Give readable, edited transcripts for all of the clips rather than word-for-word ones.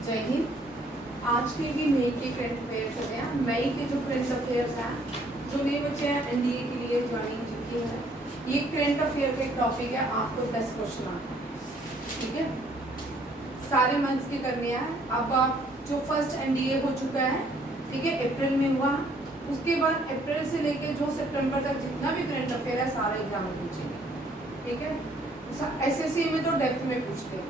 जय हिंद। आज के भी मई के करंट अफेयर्स हो गया। मई के जो करंट अफेयर्स हैं, जो नए बच्चे हैं एनडीए के लिए ज्वाइनिंग जिनकी है, ये करंट अफेयर का एक टॉपिक है। आपको 10 क्वेश्चन आते हैं, ठीक है। सारे मंथ्स के करने हैं। अब आप जो फर्स्ट एनडीए हो चुका है, ठीक है, अप्रैल में हुआ, उसके बाद अप्रैल से लेके जो सितंबर तक जितना भी करंट अफेयर है सारा एग्जाम में पूछेंगे, ठीक है। एसएससी में तो डेप्थ में पूछते हैं,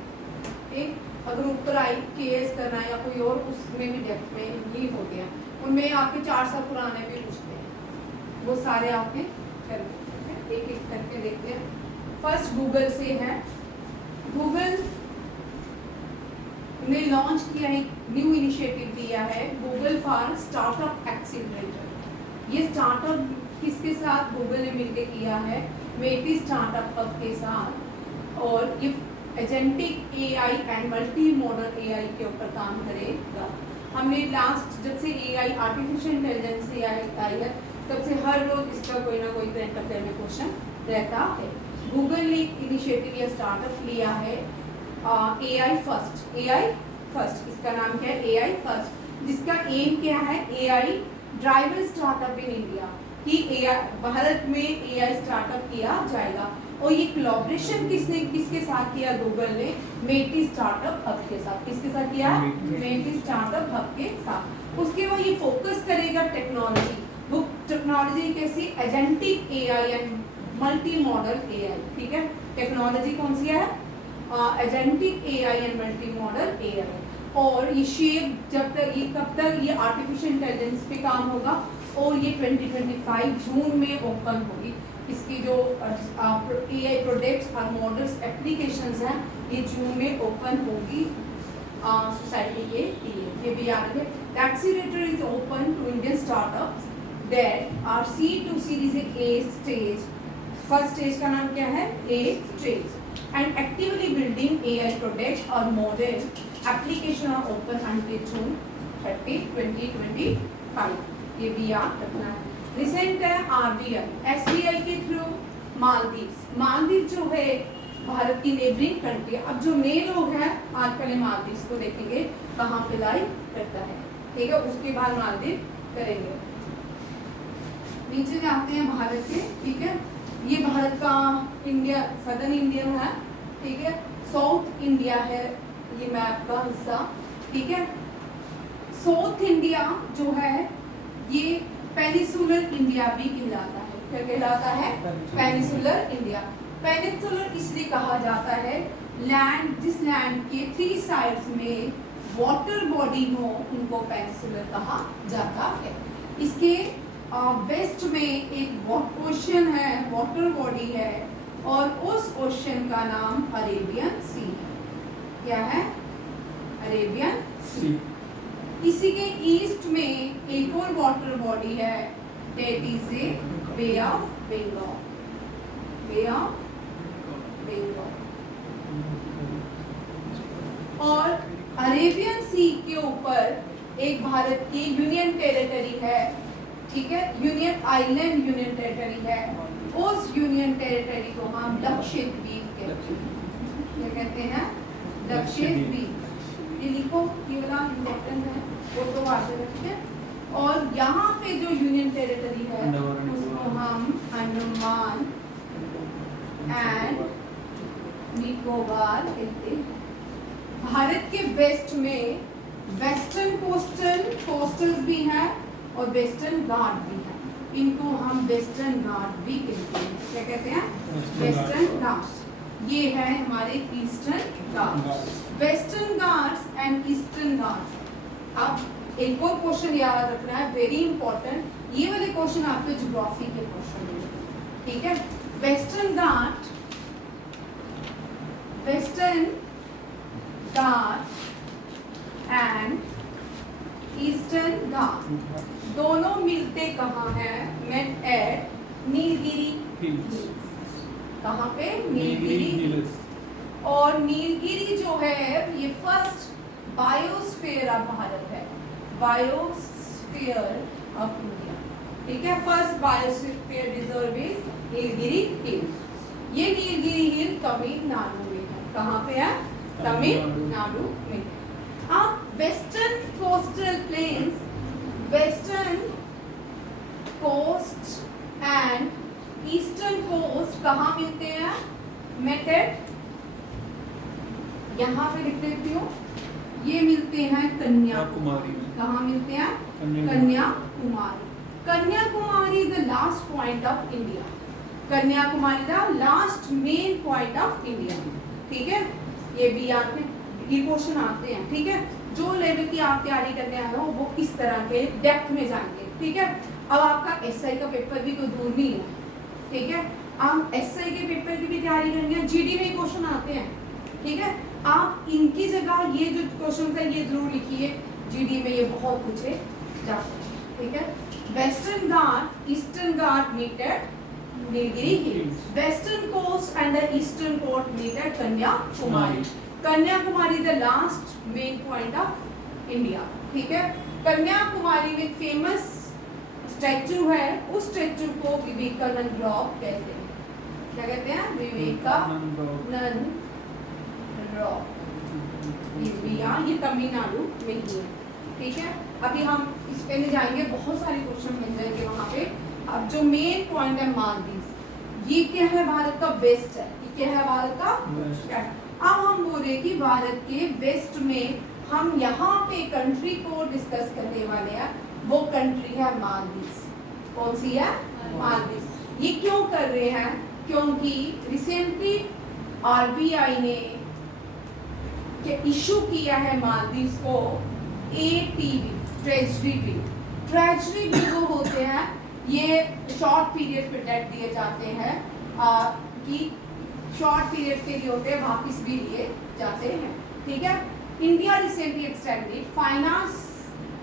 ठीक। अगर ऊपर आई केएस करना है या कोई और, उसमें भी डेप्थ में ही होते हैं। उनमें आपके 4 साल पुराने भी पूछते हैं, वो सारे आपने करने हैं। एक एक करके देखते हैं। फर्स्ट गूगल से है। गूगल ने लॉन्च किया है, न्यू इनिशिएटिव दिया है, गूगल फॉर स्टार्टअप एक्सीलरेटर। ये स्टार्टअप किसके साथ गूगल ने मिलकर किया है? मेटी स्टार्टअप हब के साथ। और ये agentic AI and multi modal AI के ऊपर काम करेगा। हमने लास्ट जब से एआई आर्टिफिशियल इंटेलिजेंस एआई आई है, तब से हर रोज इसका कोई ना कोई करंट अफेयर में क्वेश्चन रहता है। गूगल ने इनिशिएटिव या स्टार्टअप लिया है एआई फर्स्ट। एआई फर्स्ट, इसका नाम क्या है? एआई फर्स्ट, जिसका एम क्या है? AI driver startup in India, कि भारत में एआई स्टार्टअप किया जाएगा। और ये कोलैबोरेशन किसके साथ किया? गूगल ने मेटी स्टार्टअप हब के साथ। किसके साथ किया? मेटी स्टार्टअप हब के साथ। उसके बाद ये फोकस करेगा टेक्नोलॉजी। वो टेक्नोलॉजी कैसी? Agentic AI and multi modal AI, ठीक है। टेक्नोलॉजी कौन सी है? Agentic AI and multi modal AI. और ये शेप जब तक ये कब तक ये आर्टिफिशियल इंटेलिजेंस पे काम होगा, और ये 2025 जून में ओपन होगी। इसकी जो एआई प्रोडक्ट्स और मॉडल्स एप्लीकेशंस हैं, ये जून में ओपन होगी सोसाइटी के लिए। ये भी याद रखें। The accelerator is open to Indian startups that are C2 series A stage. First stage का नाम क्या है? A stage. And actively building AI products और model application are open until June 30, 2025। ये भी याद रखना है। रिसेंट है आरबीआई एसबीआई के थ्रू मालदीव जो है भारत की नेबरिंग कंट्री। अब जो नए लोग हैं आज पहले मालदीव को देखेंगे कहाँ पे लाई करता है, ठीक है, उसके बाद मालदीव करेंगे। नीचे जाते हैं भारत के, ठीक है। ये भारत का इंडिया सदर्न इंडिया है, ठीक है। साउथ इंडिया है ये मैप का हिस्सा, ठीक है। साउथ इंडिया जो है ये पेनिसुलर इंडिया भी कहलाता है। क्या कहलाता है? Peninsular India. पेनिसुलर इसलिए कहा जाता है लैंड, जिस लैंड के 3 साइड्स में वाटर बॉडी हो उनको पेनिसुलर कहा जाता है। इसके वेस्ट में एक ओशन है, वाटर बॉडी है, और उस ओशन का नाम अरेबियन सी है। क्या है? Arabian Sea. इसी के ईस्ट में एक और वाटर बॉडी है, that is a Bay of Bengal. Bay of Bengal. और अरेबियन सी के ऊपर एक भारत की यूनियन टेरिटरी है, ठीक है, यूनियन आइलैंड यूनियन टेरिटरी है। उस यूनियन टेरिटरी को हम लक्षद्वीप कहते हैं। लक्षद्वीप, ये लिखो, ये वाला इम्पोर्टेंट है, वो तो आगे रखिए। और यहाँ पे जो यूनियन टेरिटरी है उसको हम अंडमान एंड निकोबार कहते हैं। भारत के वेस्ट में वेस्टर्न कोस्टल भी हैं और वेस्टर्न घाट भी हैं। इनको हम वेस्टर्न घाट भी कहते हैं। क्या कहते हैं? वेस्टर्न घाट। ये है हमारे eastern Ghats. Western Ghats and eastern Ghats. अब एक और क्वेश्चन याद रखना है, वेरी इंपॉर्टेंट। ये वाले क्वेश्चन आपके ज्योग्राफी के क्वेश्चन हैं, ठीक है। Western Ghat and Eastern Ghat दोनों मिलते कहाँ हैं? Met at Nilgiri hills. कहाँ पे? नीलगिरी हिल्स। और नीलगिरी जो है ये फर्स्ट बायोस्फीयर ऑफ भारत है, बायोस्फीयर ऑफ इंडिया, ठीक है। First biosphere reserve is Nilgiri hill. ये नीलगिरी हिल तमिलनाडु में है। कहाँ पे है? तमिलनाडु में। आप यहाँ पे लिख देती हूँ, ये मिलते हैं कन्याकुमारी। कुमारी। कहाँ मिलते हैं? Kanyakumari. Kanyakumari the last point of India. Kanyakumari the last main point of India. ठीक है, ये भी याद में ये क्वेश्चन आते हैं। ठीक है, जो लेवल की आप तैयारी करने आ रहे हो वो इस तरह के डेप्थ में जाएंगे। ठीक है, अब आपका एसआई का पेपर भी कोई दूर नहीं है। ठीक है, आप एसआई के पेपर की भी तैयारी करेंगे, जीडी में क्वेश्चन आते हैं। ठीक है, आप इनकी जगह ये जो क्वेश्चन है ये जरूर लिखिए, जीडी में ये बहुत पूछे जाते हैं। ठीक है, Western Ghat Eastern Ghat meet at Nilgiri hill, western coast and the eastern coast meet at Kanyakumari. Kanyakumari the last main point of India. ठीक है, कन्याकुमारी में फेमस स्टैचू है, उस स्टैचू को विवेकानंद रॉक कहते हैं। क्या कहते हैं? विवेकानंद रॉक। ये तमिलनाडु में ही है। ठीक है, अभी हम इस पे नहीं जाएंगे, बहुत सारे क्वेश्चन मिल जाएंगे वहाँ पे। अब जो मेन पॉइंट है मालदीव, ये क्या है? भारत का वेस्ट है। ये क्या है? भारत का वेस्ट है। अब हम बोले कि भारत के वेस्ट में हम यहाँ पे कंट्री को डिस्कस करने वाले हैं, वो कंट्री है मालदीव। कौन सी है? मालदीव। ये क्यों कर रहे हैं? क्योंकि रिसेंटली आरबीआई ने इशू किया है मालदीव को ATB treasury bill. Treasury bill वो होते हैं, ये शॉर्ट पीरियड पे डेट दिए जाते हैं कि शॉर्ट पीरियड के लिए होते हैं, वापस भी लिए जाते हैं। ठीक है, India recently extended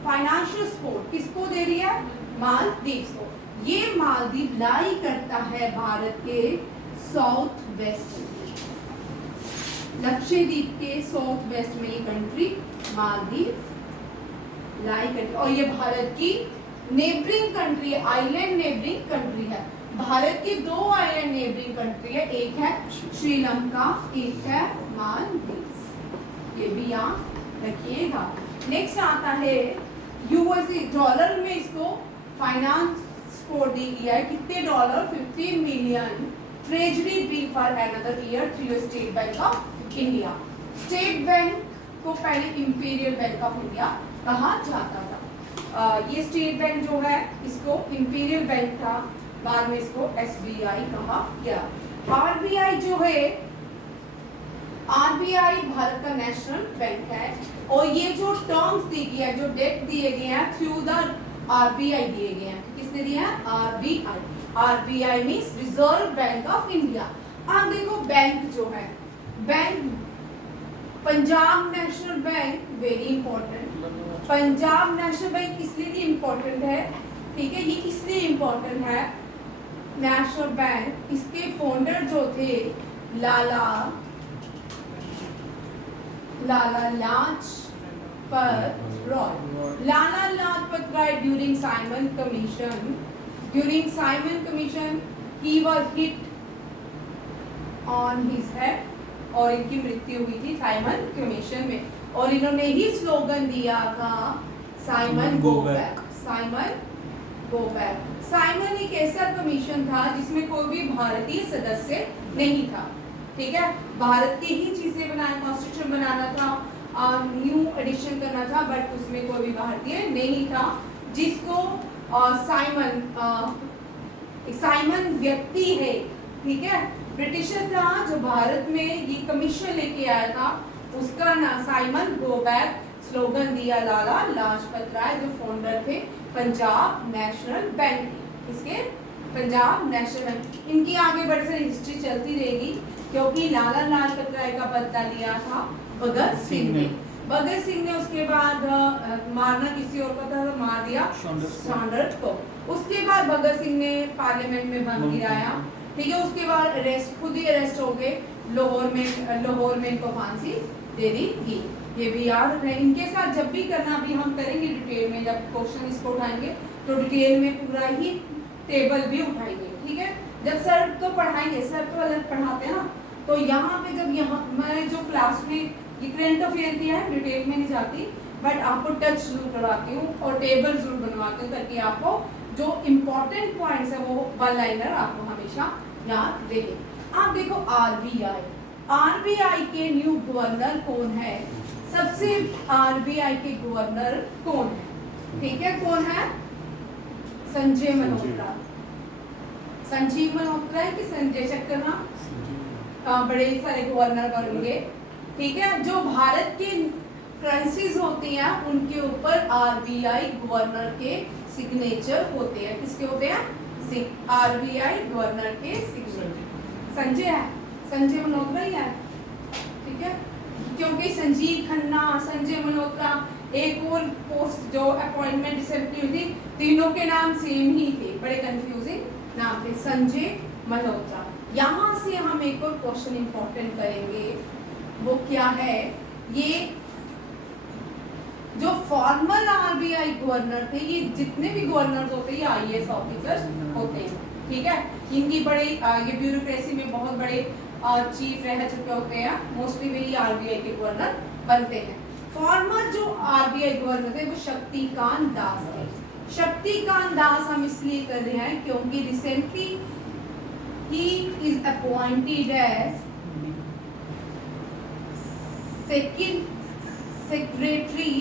financial support किसको दे रही है? मालदीव को। ये मालदीव लाई करता है भारत के साउथ वेस्ट में, लक्षद्वीप के साउथ वेस्ट में ये कंट्री मालदीव लाई करती है, और ये भारत की नेबरिंग कंट्री है, आइलैंड नेबरिंग कंट्री है। भारत की दो आइलैंड नेबरिंग कंट्री है, एक है श्रीलंका, एक है मालदीव। ये भी याद रखिएगा। नेक्स्ट आता है यूएसए, डॉलर में इसको फाइनेंस सपोर्ट दी गया है। कितने dollar? 15 million treasury bill for another year through state bank of India. State bank को पहले इंपीरियल बैंक ऑफ इंडिया कहा जाता था। ये स्टेट बैंक जो है इसको इंपीरियल बैंक था, बाद में इसको एसबीआई कहा गया। आरबीआई जो है, आरबीआई भारत का नेशनल बैंक है, और ये जो टर्म्स दी गई है, जो डेट दिए गए हैं थ्रू द आरबीआई दिए गए हैं। किसने दिया है? RBI. RBI means reserve bank of India. अब देखो बैंक जो है, bank Punjab national bank very important. Punjab national bank इसलिए भी इंपॉर्टेंट है, ठीक है, ये इसलिए इंपॉर्टेंट है नेशनल बैंक, इसके फाउंडर जो थे Lala Lajpat Rai. Lala Lajpat Rai during Simon commission he was hit on his head, और इनकी मृत्यु हुई थी साइमन कमीशन में, और इन्होंने ही स्लोगन दिया था Simon go back, Simon go back. Simon एक ऐसा कमीशन था जिसमें कोई भी भारतीय सदस्य नहीं था। ठीक है, भारत की ही चीजें बनाना, कॉन्स्टिट्यूशन बनाना था, न्यू एडिशन करना था, बट उसमें कोई भी भारतीय नहीं था। जिसको साइमन व्यक्ति है, ठीक है, ब्रिटिशर था जो भारत में ये कमीशन लेके आया था, उसका नाम साइमन गो बैक स्लोगन दिया लाला लाजपत राय, जो फाउंडर थे पंजाब नेशनल बैंक के। इसके पंजाब नेशनल बैंक, इनकी आगे बढ़े से हिस्ट्री चलती रहेगी, क्योंकि लाला लाजपत राय का बदला लिया था भगत सिंह ने। भगत सिंह ने उसके बाद मारना किसी और को था, तो मार दिया सॉन्डर्स को। उसके बाद भगत सिंह ने पार्लियामेंट में बम गिराया, ठीक है, उसके बाद अरेस्ट, खुद ही अरेस्ट हो गए, लाहौर में इनको फांसी दे दी गई। ये भी याद रखना। इनके साथ जब भी करना, भी हम करेंगे डिटेल में, जब क्वेश्चन इसको उठाएंगे तो डिटेल में पूरा ही टेबल भी उठाएंगे। ठीक है, जब सर तो पढ़ाएंगे, सर तो अलग पढ़ाते हैं ना, तो यहाँ पे जब यहाँ मैं जो क्लास में ये करंट अफेयर दिया है, डिटेल में नहीं जाती, बट आपको टच जरूर करवाती हूँ और टेबल जरूर बनवाती हूँ, ताकि आपको जो इम्पोर्टेंट पॉइंट्स है वो वन लाइनर आपको हमेशा याद रहे। आप देखो आरबीआई, आरबीआई के न्यू गवर्नर कौन है? सबसे आरबीआई के गवर्नर कौन है? ठीक है, कौन है? संजय मल्होत्रा। संजीव मल्होत्रा है कि संजय शर्मा? बड़े सारे गवर्नर बनेंगे। ठीक है, जो भारत के क्राइसिस होती हैं उनके ऊपर आरबीआई गवर्नर के सिग्नेचर होते हैं। किसके होते हैं? आरबीआई गवर्नर के सिग्नेचर। संजय है, संजय मल्होत्रा ही है। ठीक है, क्योंकि संजीव खन्ना, संजय मल्होत्रा, एक और पोस्ट जो अपॉइंटमेंट रिसेंटली हुई थी, तीनों के नाम सेम ही थे, बड़े कंफ्यूजिंग नाम थे, संजय मल्होत्रा। यहाँ से हम एक और क्वेश्चन इंपॉर्टेंट करेंगे, वो क्या है? ये जो फॉर्मल आरबीआई गवर्नर थे, ये जितने भी गवर्नर्स होते हैं ये आईएएस ऑफिसर्स होते हैं। ठीक है, इनकी बड़े ये ब्यूरोक्रेसी में बहुत बड़े चीफ रह चुके होते हैं, मोस्टली वही आरबीआई के गवर्नर बनते हैं। फॉर्मर जो आरबीआई गवर्नर थे वो शक्तिकांत दास थे। शक्तिकांत दास हम इसलिए कर रहे हैं क्योंकि recently he is appointed as second secretary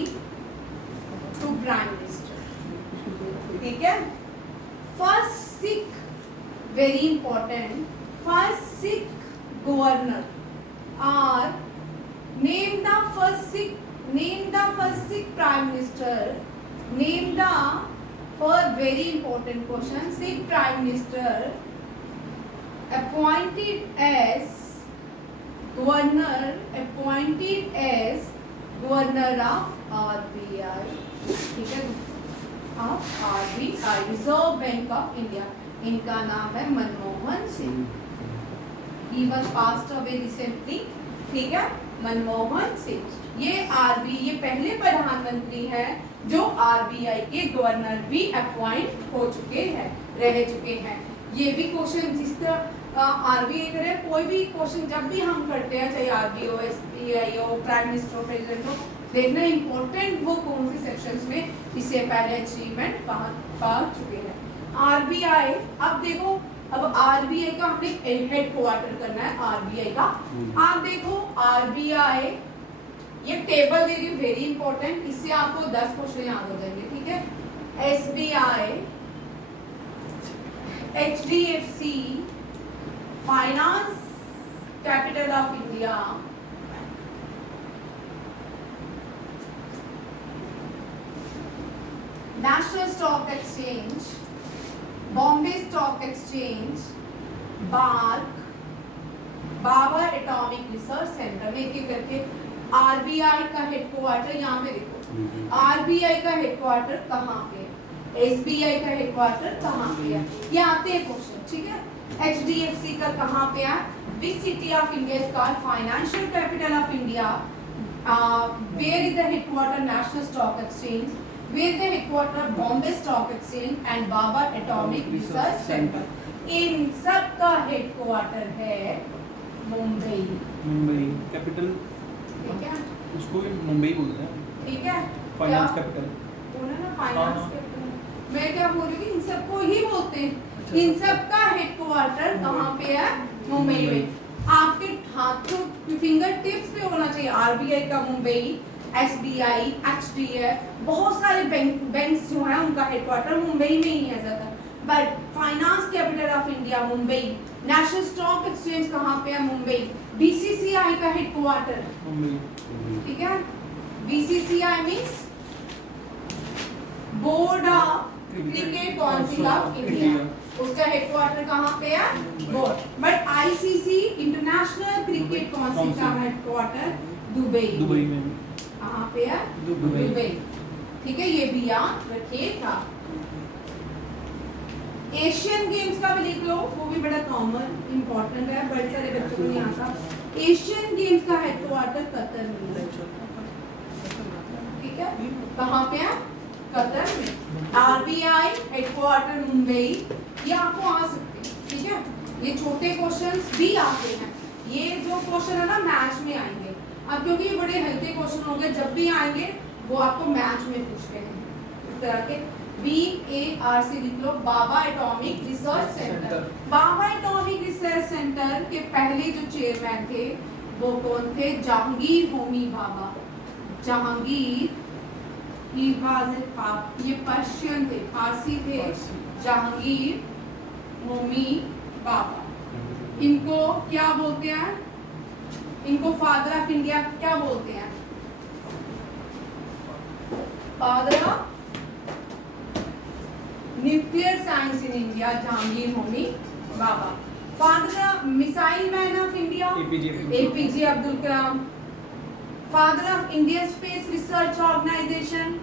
to prime minister. ठीक है, first Sikh, very important, first Sikh governor are name the first Sikh prime minister, name the, for very important question, Sikh prime minister appointed as governor of RBI, ठीक है, of RBI, reserve bank of India. इनका नाम है Manmohan Singh. He was passed away recently, ठीक है, मनमोहन सिंह। ये पहले प्रधानमंत्री हैं जो आरबीआई के गवर्नर भी अपॉइंट हो चुके हैं, रह चुके हैं। ये भी क्वेश्चन जिस तरह आरबीआई करे, कोई भी क्वेश्चन जब भी हम करते हैं, चाहे आरबीआई हो, एसबीआई हो, प्राइम मिनिस्टर हो, प्रेसिडेंट हो, देखना इम्पोर्टेंट वो कौन से सेक्शंस में इससे पहले अचीवमेंट पा चुके हैं। आरबीआई, अब देखो, अब आरबीआई का हमने हेड क्वार्टर करना है आरबीआई का। आप देखो आरबीआई, ये टेबल दे रही हूँ, वेरी इंपॉर्टेंट, इससे आपको 10 क्वेश्चन याद हो जाएंगे। ठीक है, SBI, HDFC, Finance Capital of India, National stock Exchange, Bombay stock Exchange, BARC, बाबर एटॉमिक रिसर्च सेंटर। एक एक करके आरबीआई का हेडक्वार्टर यहाँ पे देखो, आरबीआई का हेडक्वार्टर कहाँ पे, एसबीआई का हेडक्वार्टर कहाँ पे है, ये आते हैं क्वेश्चन। ठीक है, एचडीएफसी का कहाँ पे है, which city of India is called financial capital of India, where is the headquarter national stock exchange, where is the headquarter Bombay stock exchange and बाबर एटॉमिक रिसर्च सेंटर। इन सब का हेडक्वार्टर है मुंबई। मुंबई कैपिटल, ठीक है, उसको भी मुंबई बोलते हैं। ठीक है, फाइनेंस कैपिटल बोला ना, फाइनेंस कैपिटल। मैं क्या बोल रही थी, इन सबको ही बोलते हैं। इन सब का हेडक्वार्टर कहाँ पे है? मुंबई में। आपके हाथों, फिंगर टिप्स पे होना चाहिए आरबीआई का मुंबई, एसबीआई, एचडीएफ, बहुत सारे बैंक्स जो हैं उनका हेडक्वार्टर मुंबई में ही है ज्यादा। But finance Capital of India Mumbai, national stock exchange कहाँ पे है? मुंबई। बीसीसीआई का हेडक्वार्टर मुंबई। ठीक है, BCCI means board of cricket council of India, उसका हेडक्वार्टर कहाँ पे है? Board. But ICC, international cricket council का हेडक्वार्टर दुबई। दुबई में। कहाँ पे है? दुबई। ठीक है, ये भी याद रखिएगा। एशियन गेम्स का भी लिख लो, वो भी बड़ा कॉमन इंपॉर्टेंट है, बड़े सारे बच्चों को नहीं आता। एशियन गेम्स का हेडक्वार्टर कतर में है। ठीक है, कहाँ पे है? कतर में। आरबीआई हेडक्वार्टर मुंबई, ये आपको आ सकते हैं। ठीक है, ये छोटे क्वेश्चंस भी आते हैं, ये जो क्वेश्चन है ना मैच में आएंगे। अब क्योंकि ये बड़े हल्के क्वेश्चन होंगे, जब भी आएंगे वो आपको मैच में पूछते हैं। इस तरह के BARC लिख लो, बाबा एटॉमिक रिसर्च सेंटर। बाबा एटॉमिक रिसर्च सेंटर के पहले जो चेयरमैन थे वो कौन थे? जहांगीर होमी भाभा। जहांगीर ये पर्शियन थे, फारसी थे। जहांगीर होमी भाभा, इनको क्या बोलते हैं? इनको फादर ऑफ इंडिया क्या बोलते हैं? Father of nuclear science in India, Jahangir Homi Bhabha. Father of missile man of India, APJ Abdul Kalam. Father of India Space Research Organisation,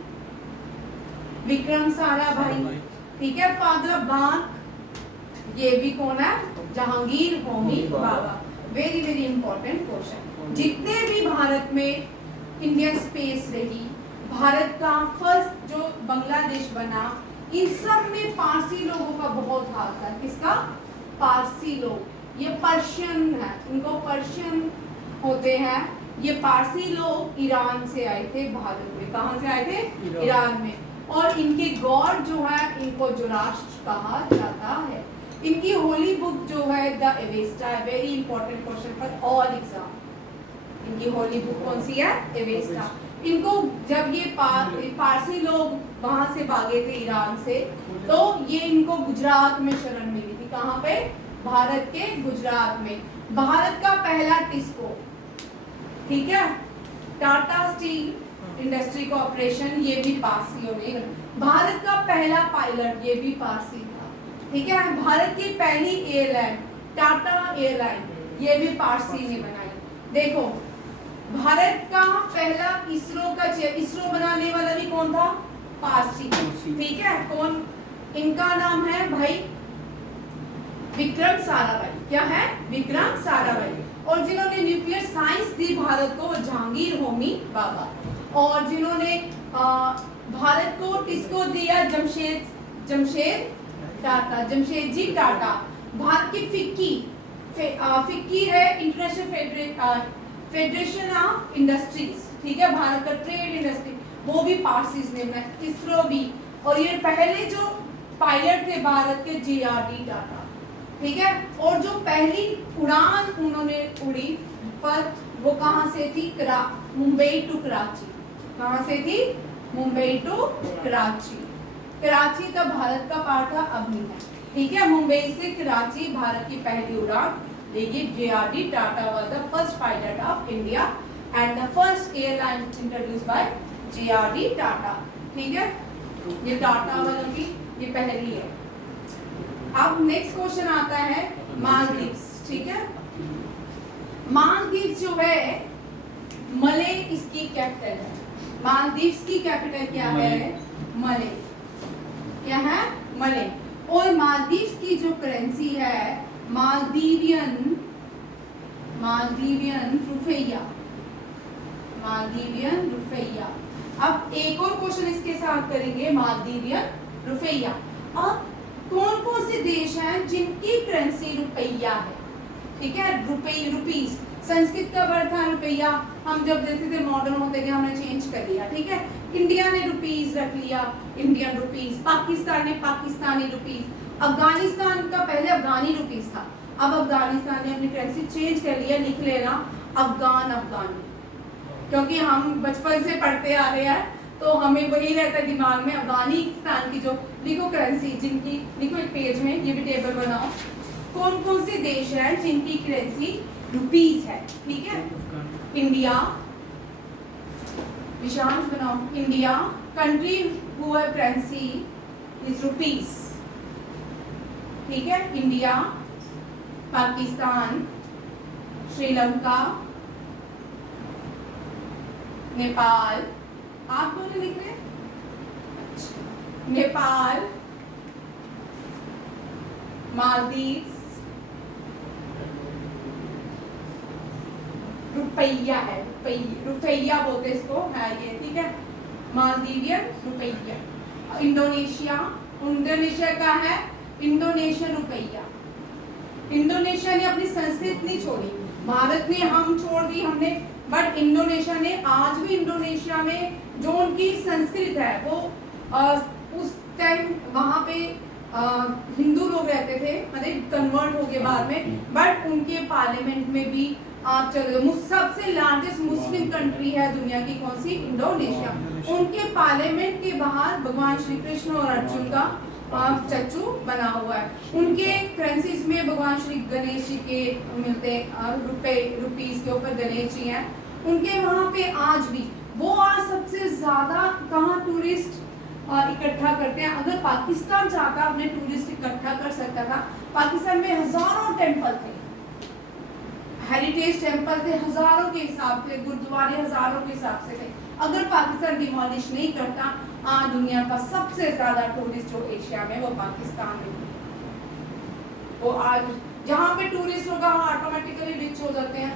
Vikram Sarabhai. ठीक है, फादर ऑफ बैंक, ये भी कौन है? Jahangir Homi Bhabha. Very very important question. जितने भी भारत में इंडियन स्पेस रही, भारत का फर्स्ट जो बांग्लादेश बना, इन सब में पारसी लोगों का बहुत हाथ था। किसका? पारसी लोग। ये पर्शियन है, इनको पर्शियन होते हैं। ये पारसी लोग ईरान से आए थे भारत में। कहाँ से आए थे? ईरान में। और इनके गॉड जो है, इनको जोराष्ट्र कहा जाता है। इनकी होली बुक जो है द एवेस्टा है। Very important question for all exam. इनकी होली बुक कौन सी है? एवेस्टा। इनको जब ये पारसी लोग वहां से भागे थे ईरान से, तो ये इनको गुजरात में शरण मिली थी। कहाँ पे? भारत के गुजरात में। भारत का पहला टिस्को, ठीक है, टाटा स्टील इंडस्ट्री कॉर्पोरेशन, ये भी पारसियों ने। भारत का पहला पायलट, ये भी पारसी था। ठीक है, भारत की पहली एयरलाइन टाटा एयरलाइन, ये भी पारसी ने बनाई। देखो, भारत का पहला इसरो बनाने वाला भी कौन था? पारसी। ठीक है, कौन? इनका नाम है भाई विक्रम साराभाई। क्या है? विक्रम साराभाई। और जिन्होंने न्यूक्लियर साइंस दी भारत को, जहांगीर होमी भाभा। और जिन्होंने भारत को टिस्को दिया, जमशेदजी टाटा। भारत की फिक्की है इंटरनेशनल फेडरेशन ऑफ इंडस्ट्रीज। ठीक है, भारत का ट्रेड इंडस्ट्री, वो भी पारसीज ने बनाया। इसरो भी। और ये पहले जो पायलट थे भारत के, JRD टाटा। ठीक है, और जो पहली उड़ान उन्होंने उड़ी पर, वो कहाँ से थी? मुंबई टू कराची। कहाँ से थी? मुंबई टू कराची। कराची तब भारत का पार्ट था, अब नहीं है। ठीक है, मुंबई से कराची भारत की पहली उड़ान लेगी। JRD Tata was the first pilot of India and the first airline introduced by JRD Tata. ठीक है, ये टाटा वालों की ये पहली है। अब नेक्स्ट क्वेश्चन आता है मालदीव्स। ठीक है, मालदीव्स जो है, मले इसकी कैपिटल है। मालदीव्स की कैपिटल क्या है? मले। क्या है? मले। और मालदीव्स की जो करेंसी है, मालदीवियन रुपया। मालदीवियन रुपया। अब एक और क्वेश्चन इसके साथ करेंगे, मालदीवियन रुपया। अब कौन कौन से देश हैं जिनकी करेंसी रुपया है? ठीक है, रुपीस। संस्कृत का वर्ड था रुपया, हम जब जैसे से मॉडर्न होते गए हमने चेंज कर लिया। ठीक है, इंडिया ने रुपीस रख लिया, इंडियन रुपीस। पाकिस्तान ने पाकिस्तानी रुपीस। अफगानिस्तान का पहले अफगानी रुपीस था, अब अफगानिस्तान ने अपनी करेंसी चेंज कर लिया। लिख लेना अफगानी, क्योंकि हम बचपन से पढ़ते आ रहे हैं तो हमें वही रहता है दिमाग में। अफगानिस्तान की जो लिखो करेंसी, जिनकी लिखो एक पेज में, ये भी टेबल बनाओ, कौन कौन से देश हैं जिनकी करेंसी रुपीस है। ठीक है, इंडिया, निशान बनाओ। India, country who have currency is rupees. ठीक है, इंडिया, पाकिस्तान, श्रीलंका, नेपाल। आप दोनों लिख रहे हैं? नेपाल, मालदीव्स, रुपया है, रुपया बोलते इसको है ये। ठीक है, मालदीवियन रुपया। इंडोनेशिया का है इंडोनेशियन रुपया। इंडोनेशिया ने अपनी संस्कृति नहीं छोड़ी, भारत ने हम छोड़ दी हमने, बट इंडोनेशिया ने, आज भी इंडोनेशिया में जो उनकी संस्कृति है वो उस टाइम वहाँ पे हिंदू लोग रहते थे, मतलब कन्वर्ट हो गए बाद में, बट उनके पार्लियामेंट में भी आप चलो सबसे लार्जेस्ट मुस्लिम कंट्री है दुनिया की, कौन सी? इंडोनेशिया। उनके पार्लियामेंट के बाहर भगवान श्री कृष्ण और अर्जुन का स्टैचू बना हुआ है। उनके करेंसीज में भगवान श्री गणेश जी के मिलते हैं, रुपीस के ऊपर गणेश जी हैं उनके वहाँ पे आज भी। वो आज सबसे ज्यादा कहाँ टूरिस्ट इकट्ठा करते हैं। अगर पाकिस्तान चाहता अपने टूरिस्ट इकट्ठा कर सकता था। पाकिस्तान में हजारों टेम्पल थे, हेरिटेज टेम्पल थे, हजारों के हिसाब से, गुरुद्वारे हजारों के हिसाब से थे। अगर पाकिस्तान डिमोलिश नहीं करता, आज दुनिया का सबसे ज्यादा टूरिस्ट जो एशिया में वो पाकिस्तान में। वो आज जहाँ पे टूरिस्ट होगा ऑटोमेटिकली रिच हो जाते हैं,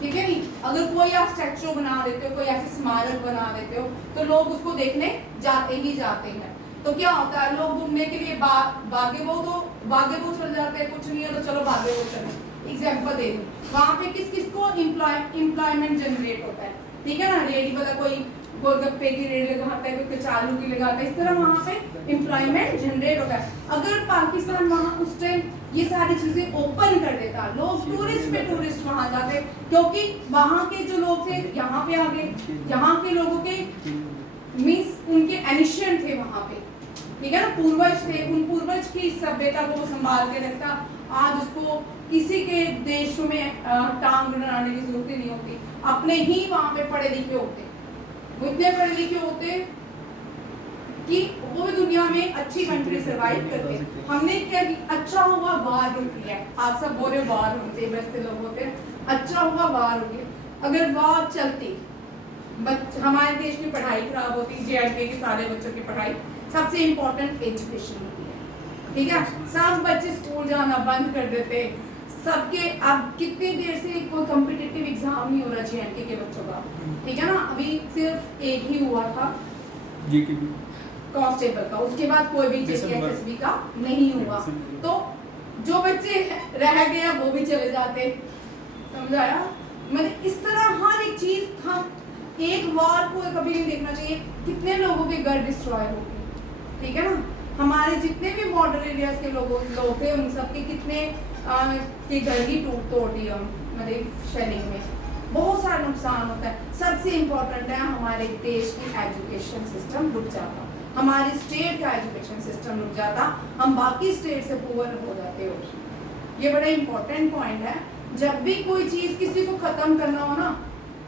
ठीक है नहीं? अगर कोई आप स्टैचू बना देते हो, कोई ऐसे स्मारक बना देते हो, तो लोग उसको देखने जाते ही जाते हैं। तो क्या होता है, लोग घूमने के लिए बागेबो चल जाते हैं, कुछ नहीं है तो चलो बागेबो चलो। एग्जाम्पल दे दूं, वहाँ पे किस किस को एम्प्लॉयमेंट जनरेट होता है, ठीक है ना? रेडी वाला कोई गोलगप्पे की रेडी लगाता है, कोई कचालू की लगाता है, इस तरह वहाँ पे एम्प्लॉयमेंट जनरेट होता है। अगर पाकिस्तान वहाँ उस टाइम ये सारी चीजें ओपन कर देता, लोग टूरिस्ट पे टूरिस्ट वहाँ जाते, क्योंकि वहाँ के जो लोग थे यहाँ पे आ गए, यहाँ के लोगों के मीन्स उनके एनिशियंट थे वहाँ पे, ठीक है ना? पूर्वज थे, उन पूर्वज की सभ्यता को संभाल के रखता। आज उसको किसी के देशों में टांग बनाने की जरूरत ही नहीं होती, अपने ही वहाँ पे पढ़े लिखे होते, वो इतने पढ़े लिखे होते कि वो भी दुनिया में अच्छी कंट्री सर्वाइव करते। हमने क्या कि अच्छा हुआ वार रुक गया, आप सब बोल रहे वार होते वैसे लोग होते हैं, अच्छा हुआ वार हो गया। अगर वार चलती, हमारे देश की पढ़ाई खराब होती, JNK के सारे बच्चों की पढ़ाई, सबसे इम्पोर्टेंट एजुकेशन होती है, ठीक है? सब बच्चे स्कूल जाना बंद कर देते, सबके अब कितनी देर से कोई कॉम्पिटिटिव एग्जाम नहीं हो रहा JNK के बच्चों का, ठीक है ना? अभी सिर्फ एक ही हुआ था कांस्टेबल का, उसके बाद कोई भी SSB का नहीं हुआ। तो जो बच्चे रह गए वो भी चले जाते, समझाया? मतलब इस तरह हर एक चीज, हम एक वार को कभी नहीं देखना चाहिए, कितने लोगों के घर डिस्ट्रॉय हो गए, ठीक है ना? हमारे जितने भी बॉर्डर एरियाज के लोग थे, उन सबके कितने के घर ही तोड़ दिया, मतलब सैनिक में बहुत सारा नुकसान होता है। सबसे इम्पोर्टेंट है हमारे देश की एजुकेशन सिस्टम रुक जाता, हमारे स्टेट का एजुकेशन सिस्टम रुक जाता, हम बाकी स्टेट से पुअर हो जाते हो। ये बड़ा इम्पोर्टेंट पॉइंट है। जब भी कोई चीज किसी को खत्म करना हो ना,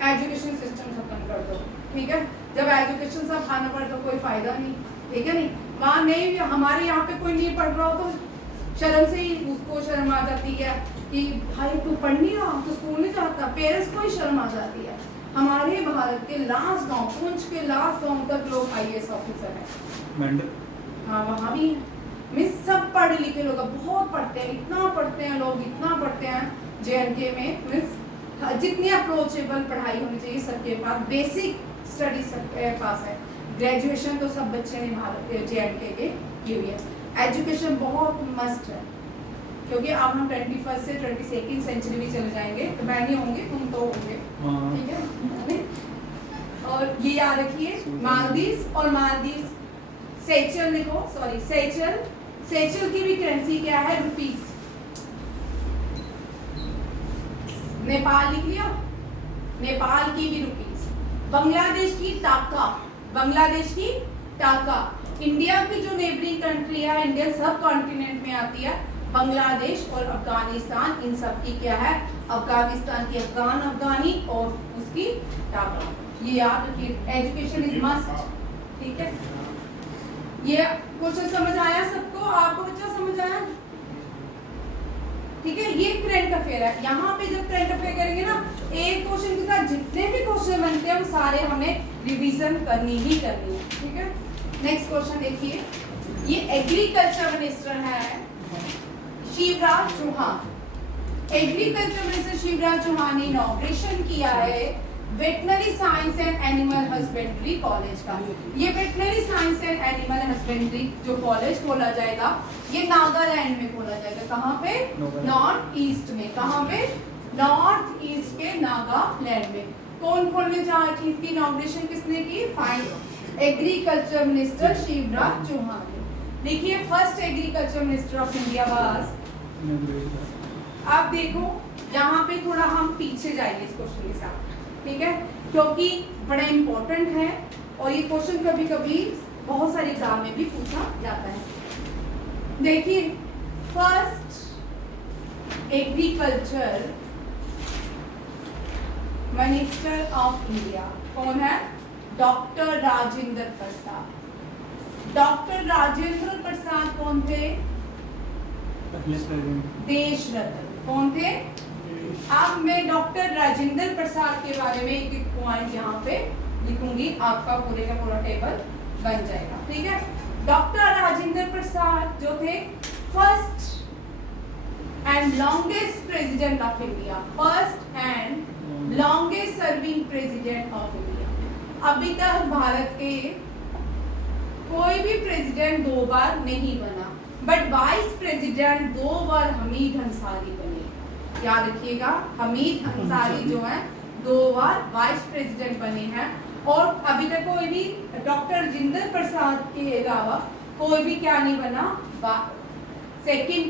एजुकेशन सिस्टम खत्म कर दो, ठीक है? जब एजुकेशन सब खाना पड़े तो कोई फायदा नहीं, ठीक है नहीं? वहाँ नहीं, हमारे यहाँ पे कोई नहीं पढ़ रहा हो तो शर्म से ही उसको शर्म आ जाती है कि भाई तू पढ़ नहीं रहा, तो स्कूल नहीं जाता, पेरेंट्स को ही शर्म आ जाती है। हमारे भारत के लास्ट गांव, पुंछ के लास्ट गांव तक लोग IAS ऑफिसर हैं। हाँ वहाँ भी मिस सब पढ़े लिखे लोग, बहुत पढ़ते हैं, इतना पढ़ते हैं लोग, इतना पढ़ते हैं JNK में। मिस जितनी अप्रोचेबल पढ़ाई होनी चाहिए सबके पास, बेसिक स्टडी सबके पास है। ग्रेजुएशन तो सब बच्चे ने भारत JNK के की हुई है। एजुकेशन बहुत मस्ट है, क्योंकि अब हम 21st से 22nd सेंचुरी भी चले जाएंगे, तो मैं नहीं होंगे, तुम तो होंगे, ठीक है? और ये याद रखिए, मालदीव्स और मालदीव्स सेचल लिखो, सॉरी सेचल की भी करेंसी क्या है? रुपीस। नेपाल लिख लिया, नेपाल की भी रुपीस। बांग्लादेश की टाका। इंडिया की जो नेबरिंग कंट्री है, इंडियन सब कॉन्टिनेंट में आती है, बांग्लादेश और अफगानिस्तान, इन सब की क्या है? अफगानिस्तान की अफगानी और उसकी टाका। ये याद रखिए, एजुकेशन इज मस्ट, ठीक है? ये क्वेश्चन समझ आया सबको? आपको बच्चा समझ आया? ठीक है, ये करंट अफेयर है। यहाँ पे जब करंट अफेयर करेंगे ना, एक क्वेश्चन के साथ जितने भी क्वेश्चन बनते हैं वो सारे हमें रिवीजन करनी ही करनी है, ठीक है? नेक्स्ट क्वेश्चन देखिए, ये एग्रीकल्चर मिनिस्टर है शिवराज चौहान। एग्रीकल्चर मिनिस्टर शिवराज चौहान ने इनॉग्रेशन किया है veterinary science and animal husbandry college का। ये veterinary science and animal husbandry जो कॉलेज खोला जाएगा, ये नागालैंड में खोला जाएगा। कहाँ पे? नॉर्थ ईस्ट में। कहाँ पे? नॉर्थ ईस्ट के नागालैंड में। कौन खोलने जा रही थी? इसकी इनॉग्रेशन किसने की? एग्रीकल्चर मिनिस्टर शिवराज चौहान ने। देखिए, first agriculture minister of India was, आप देखो यहाँ पे थोड़ा हम पीछे जाएंगे इस क्वेश्चन के साथ, ठीक है, क्योंकि बड़ा इंपॉर्टेंट है और ये क्वेश्चन कभी कभी बहुत सारे एग्जाम में भी पूछा जाता है। देखिए, first agriculture minister of India कौन है? डॉक्टर राजेंद्र प्रसाद। डॉक्टर राजेंद्र प्रसाद कौन थे? पहले प्रेसिडेंट। देश रत्न कौन थे? अब मैं डॉक्टर राजेंद्र प्रसाद के बारे में एक एक पॉइंट यहाँ पे लिखूंगी, आपका पूरे का पूरा टेबल बन जाएगा, ठीक है। डॉक्टर राजेंद्र प्रसाद जो थे first and longest president of India, first and longest serving president of India. अभी तक भारत के कोई भी प्रेसिडेंट 2 बार नहीं बना, बट वाइस प्रेसिडेंट 2 बार हमीद अंसारी बने। याद रखिएगा, हमीद अंसारी जो है 2 बार वाइस प्रेसिडेंट बने हैं, और अभी तक कोई भी डॉक्टर राजेंद्र प्रसाद के अलावा कोई भी क्या नहीं बना, सेकंड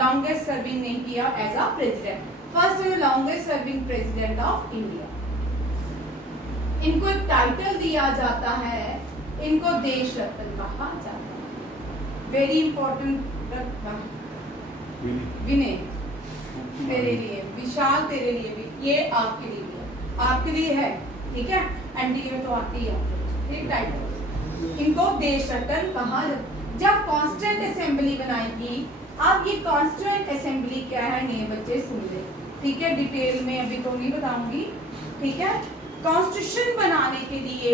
लॉन्गेस्ट सर्विंग नहीं किया as a president, first and longest serving president of India. इनको एक टाइटल दिया जाता है, इनको देश रत्न कहा जाता है। वेरी इंपॉर्टेंट विनय, तेरे लिए, विशाल तेरे लिए भी, ये आपके लिए भी, आपके लिए है, ठीक है, एनडीए में तो आती है, ठीक टाइटल। इनको देश रत्न कहा जाता है। जब कॉन्स्टिट्यूएंट असेंबली बनाएगी, अब ये कॉन्स्टिट्यूएंट असेंबली क्या है नए बच्चे सुन ले, ठीक है, डिटेल में अभी तो नहीं बताऊंगी, ठीक है। कॉन्स्टिट्यूशन बनाने के लिए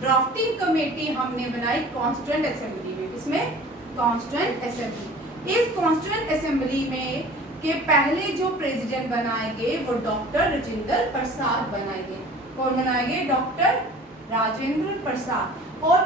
ड्राफ्टिंग कमेटी हमने बनाई कॉन्स्टिट्यूएंट असेंबली में, इसमें कॉन्स्टिट्यूएंट असेंबली। इस कॉन्स्टिट्यूएंट असेंबली में के पहले जो प्रेसिडेंट बनाएंगे वो डॉक्टर राजेंद्र प्रसाद बनाएंगे। कौन बनाएंगे? डॉक्टर राजेंद्र प्रसाद। और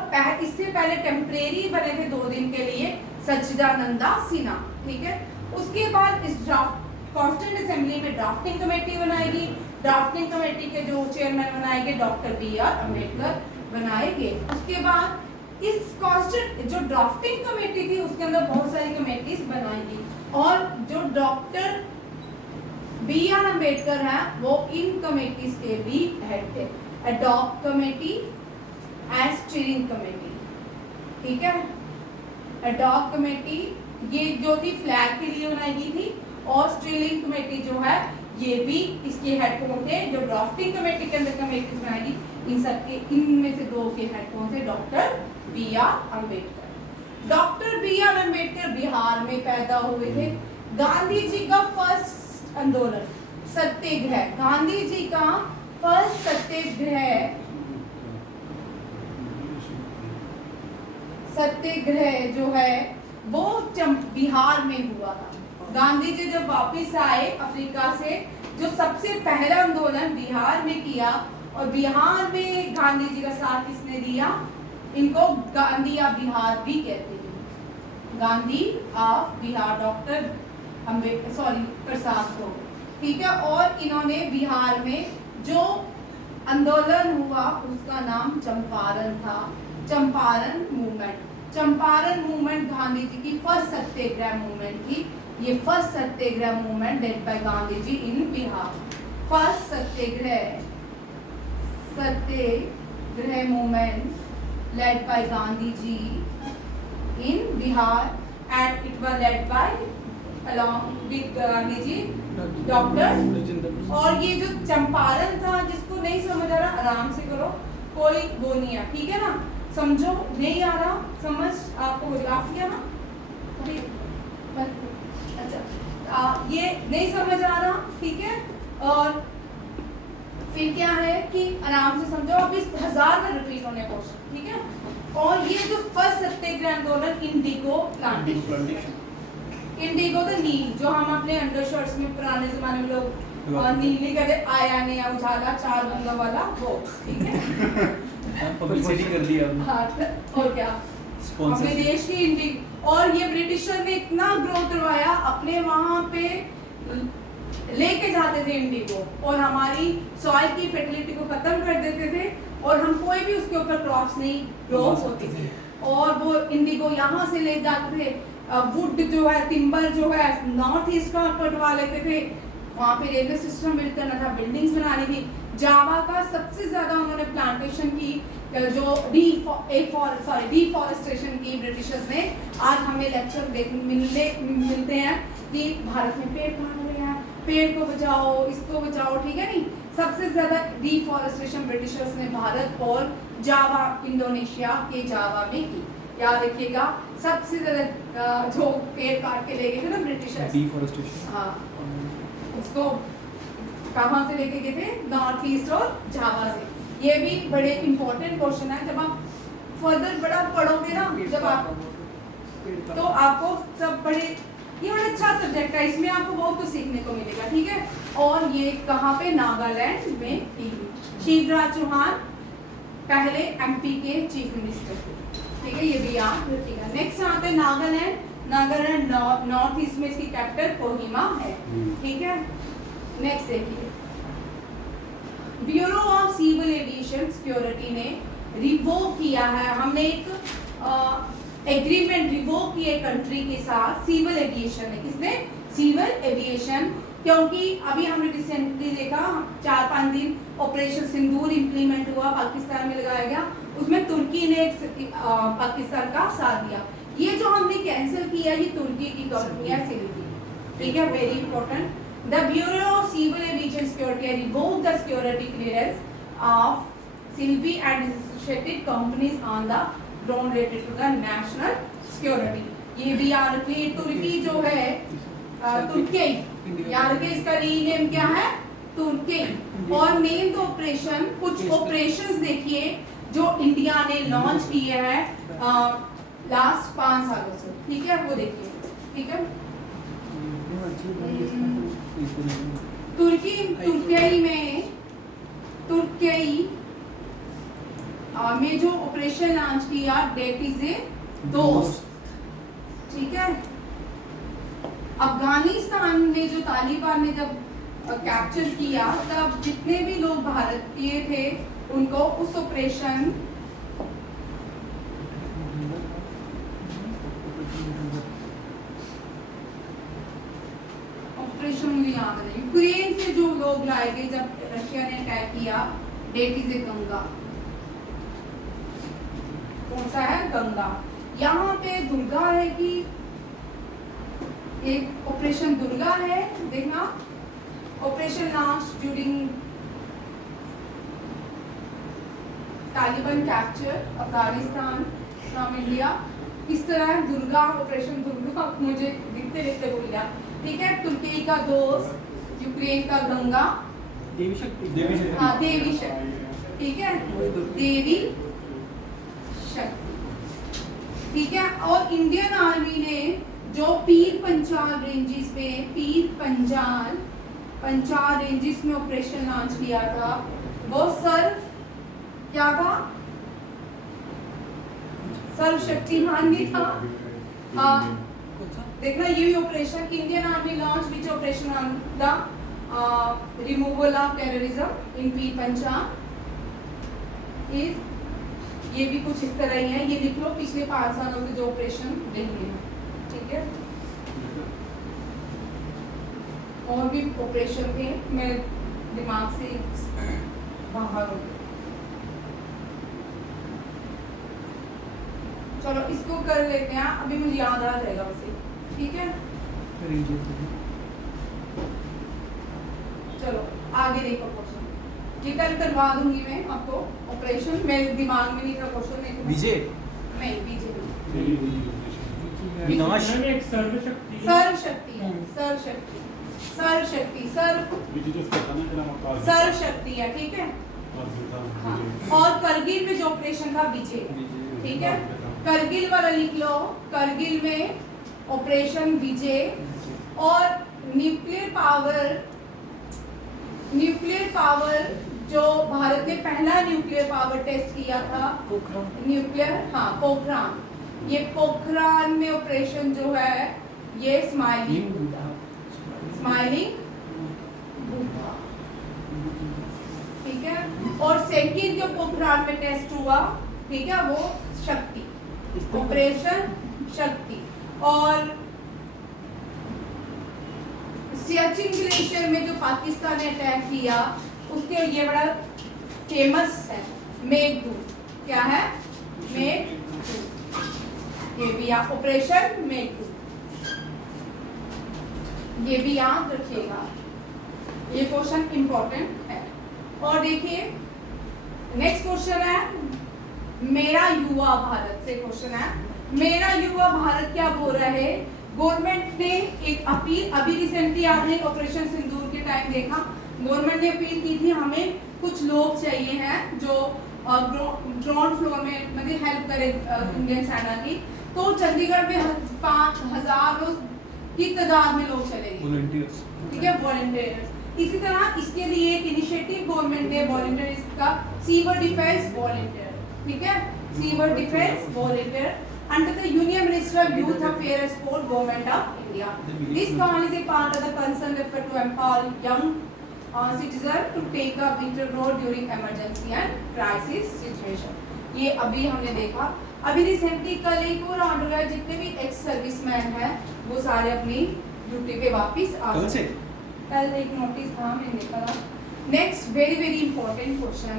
इससे पहले टेम्परेरी बने थे 2 दिन के लिए सच्चिदानंदा सिन्हा, ठीक है। उसके बाद इस कॉन्स्टिट्यूएंट असेंबली में ड्राफ्टिंग कमेटी बनाएगी, ड्राफ्टिंग कमेटी के जो चेयरमैन बनाएंगे डॉक्टर BR अम्बेडकर बनाएंगे। उसके बाद इस कॉन्स्टिट्यूएंट जो ड्राफ्टिंग कमेटी थी उसके अंदर बहुत सारी कमेटीज बनाएंगी, और जो डॉक्टर BR अम्बेडकर हैं वो इन कमेटीज के भी हेड थे, ad hoc committee and steering committee, ठीक है। एडॉक कमेटी ये जो थी फ्लैग के लिए बनाई गई थी, और स्टीयरिंग कमेटी जो है ये भी इसके हेड कौन थे? जो ड्राफ्टिंग कमेटी के अंदर कमेटी बनाएगी, इन सबके इनमें से 2 के हेड कौन थे? Doctor BR Ambedkar. Doctor BR Ambedkar Bihar में पैदा हुए थे। गांधी जी का फर्स्ट आंदोलन सत्याग्रह, गांधी जी का फर्स्ट सत्याग्रह जो है वो बिहार में हुआ था। गांधी जी जब वापस आए अफ्रीका से, जो सबसे पहला आंदोलन बिहार में किया, और बिहार में गांधी जी का साथ किसने दिया? इनको गांधी ऑफ बिहार भी कहते हैं, गांधी ऑफ बिहार, डॉक्टर प्रसाद को, ठीक है। और इन्होंने बिहार में जो आंदोलन हुआ उसका नाम चंपारण था, चंपारण मूवमेंट। चंपारण मूवमेंट गांधी जी की फर्स्ट सत्याग्रह मूवमेंट थी। ये first satyagraha movement led by Gandhi ji in Bihar. First satyagraha movement led by Gandhi ji in Bihar, and it was led by along with Gandhi ji Dr. और ये जो चंपारण था, जिसको नहीं समझ आ रहा आराम से करो, कोई वो नहीं है, ठीक है ना, समझो, नहीं आ रहा समझ आपको ग्राफ किया ना, अच्छा ये नहीं समझ आ रहा, ठीक है। और फिर क्या है कि आराम से समझो, अब इस 1000 में रिपीट होने क्वेश्चन, ठीक है। और ये जो फर्स्ट सत्याग्रह आंदोलन इंडिगो प्लांटेशन, इंडिगो तो नील, जो हम अपने अंडर शर्ट्स में पुराने जमाने में लोग नीली कहते, आया नया उजाला 4 रंगा वाला वो, ठीक है। पब्लिसिटी कर दिया हाँ, और क्या अपने देश की इंडिगो, और ये ब्रिटिशर ने इतना ग्रोथ करवाया, अपने वहां पे लेके जाते थे इंडिगो, और हमारी सॉइल की फर्टिलिटी को खत्म कर देते थे, और हम कोई भी उसके ऊपर क्रॉप्स नहीं ग्रो होती थी। और वो इंडिगो यहाँ से ले जाते थे, वुड जो है, टिम्बर जो है नॉर्थ ईस्ट का कटवा लेते थे, वहाँ पे रेलवे सिस्टम बिल्ड करना था, बिल्डिंग्स बनानी थी। जावा का सबसे ज्यादा उन्होंने प्लांटेशन की, जो डिफॉरेस्टेशन की ब्रिटिशर्स ने। आज हमें लेक्चर मिलते हैं कि भारत में पेड़ काट रहे हैं, पेड़ को बचाओ, इसको बचाओ, ठीक है नहीं। सबसे ज्यादा डिफॉरेस्टेशन ब्रिटिशर्स ने भारत और जावा, इंडोनेशिया के जावा में की। याद रखिएगा, सबसे ज्यादा जो पेड़ काट के ले गए थे ना ब्रिटिशर्स, डिफॉरेस्टेशन। हाँ, उसको कहाँ से लेके गए थे? नॉर्थ ईस्ट और जावा से। ये भी बड़े इंपॉर्टेंट क्वेश्चन है, जब आप फर्दर बड़ा पढ़ोगे ना, जब आप, तो आपको सब बड़े, ये बड़ा अच्छा सब्जेक्ट है, इसमें आपको बहुत कुछ सीखने को मिलेगा, ठीक है। और ये कहाँ पे? नागालैंड में थी। शिवराज चौहान पहले एमपी के चीफ मिनिस्टर थे, ठीक है, ये भी याद रखिएगा। नेक्स्ट आते हैं नागालैंड। नागालैंड नॉर्थ ईस्ट में इसकी कैपिटल कोहिमा है, ठीक है। नेक्स्ट देखिए, Bureau of Civil Aviation Security ने रिवोक किया है, हमने एक एग्रीमेंट रिवोक किए कंट्री के साथ, सिविल एविएशन है। किसने? सिविल एविएशन, क्योंकि अभी हमने रिसेंटली देखा 4-5 दिन ऑपरेशन सिंदूर इंप्लीमेंट हुआ, पाकिस्तान में लगाया गया, उसमें तुर्की ने पाकिस्तान का साथ दिया। ये जो हमने कैंसिल किया, ये तुर्की की कंपनी है सिल्वी, ठीक है, very important. The Bureau of Civil Aviation Security revoked the security clearance of Silvi and associated companies on the ground related to the national security. ये भी याद रखिए, तुर्की जो है, तुर्की याद रखिए, इसका रीनेम क्या है? तुर्की। और नेम द ऑपरेशन, कुछ ऑपरेशंस देखिए जो इंडिया ने लॉन्च किए हैं लास्ट 5 सालों से, ठीक है, वो देखिए, ठीक है। तुर्की में जो ऑपरेशन लॉन्च किया, डेट इज ए दोस्त, ठीक है। अफगानिस्तान में जो तालिबान ने जब कैप्चर किया, तब जितने भी लोग भारतीय थे उनको उस ऑपरेशन मुझे याद है, यूक्रेन से जो लोग लाए गए जब रशिया ने अटैक किया, डेट इज ए गंगा। कौन सा है? गंगा। यहाँ पे दुर्गा है कि एक ऑपरेशन दुर्गा है, देखना, operation launch during Taliban capture Afghanistan from India. इस तरह दुर्गा, ऑपरेशन दुर्गा, मुझे दिखते दिखते भूल गया, ठीक है। तुर्की का दोस्त, यूक्रेन का गंगा, देवी शक्ति, हाँ, देवी शक्ति, ठीक है, देवी शक्ति, ठीक है। और इंडियन आर्मी ने जो पीर पंचाल रेंजेस पे, पंचाल रेंजेस में ऑपरेशन लॉन्च किया था, वो सर्व क्या था? सर्व शक्तिमान भी था, हाँ। देखना, ये भी operation Indian army launch which operation on the removal of terrorism in Pir Panchal is, ये भी कुछ इस तरह ही है, ये लिख लो, पिछले 5 सालों से जो ऑपरेशन देखे हैं, ठीक है। और भी ऑपरेशन थे, मेरे दिमाग से बाहर हो गए। चलो इसको कर लेते हैं, अभी मुझे याद आ जाएगा उसे, ठीक है। चलो आगे देखो क्वेश्चन, ये कल करवा दूंगी मैं आपको ऑपरेशन, मेरे दिमाग में नहीं था क्वेश्चन, विजय नहीं, विजय विनाश, सर्वशक्ति है, सर्वशक्ति है, ठीक है। हाँ। और करगिल में जो ऑपरेशन था विजय, ठीक है। करगिल वाला लिख लो, करगिल में ऑपरेशन विजय। और न्यूक्लियर पावर जो भारत ने पहला न्यूक्लियर पावर टेस्ट किया था, न्यूक्लियर, हाँ, पोखरान, ये पोखरान में ऑपरेशन जो है, ये स्माइलिंग बुद्धा, ठीक है। और सेकंड जो पोखरान में टेस्ट हुआ, ठीक है, वो शक्ति, ऑपरेशन शक्ति। और सियाचिन ग्लेशियर में जो पाकिस्तान ने अटैक किया उसके ये बड़ा फेमस है मेघदूत। क्या है? मेघदूत। ये भी आप ऑपरेशन मेघदूत, ये भी याद रखिएगा, ये क्वेश्चन इंपॉर्टेंट है। और देखिए नेक्स्ट क्वेश्चन है मेरा युवा भारत से क्वेश्चन है। मेरा युवा भारत क्या बोल रहा है? गवर्नमेंट ने एक अपील, अभी रिसेंटली आपने ऑपरेशन सिंदूर के टाइम देखा, गवर्नमेंट ने अपील की थी हमें कुछ लोग चाहिए हैं जो ग्राउंड फ्लोर में मतलब हेल्प करे इंडियन सेना की। तो चंडीगढ़ में 5000 लोग की तादाद में लोग चले गए, वॉलंटियर्स, ठीक है, वॉलंटियर्स। इसी तरह इसके लिए एक इनिशिएटिव गवर्नमेंट ने वॉलंटियर्स का सीवर डिफेंस वॉलंटियर, ठीक है, sewer defence volunteer under the Union Ministry of Youth Affairs and Sport, Government of India. This plan is a part of the concerned effort to empower young citizens to take up winter road during emergency and crisis situation. ये अभी हमने देखा, अभी recently कल एक और order है, जितने भी एक्स सर्विसमैन हैं वो सारे अपनी ड्यूटी पे वापस आ कल से? कल एक नोटिस था मैंने देखा। Next very very important question,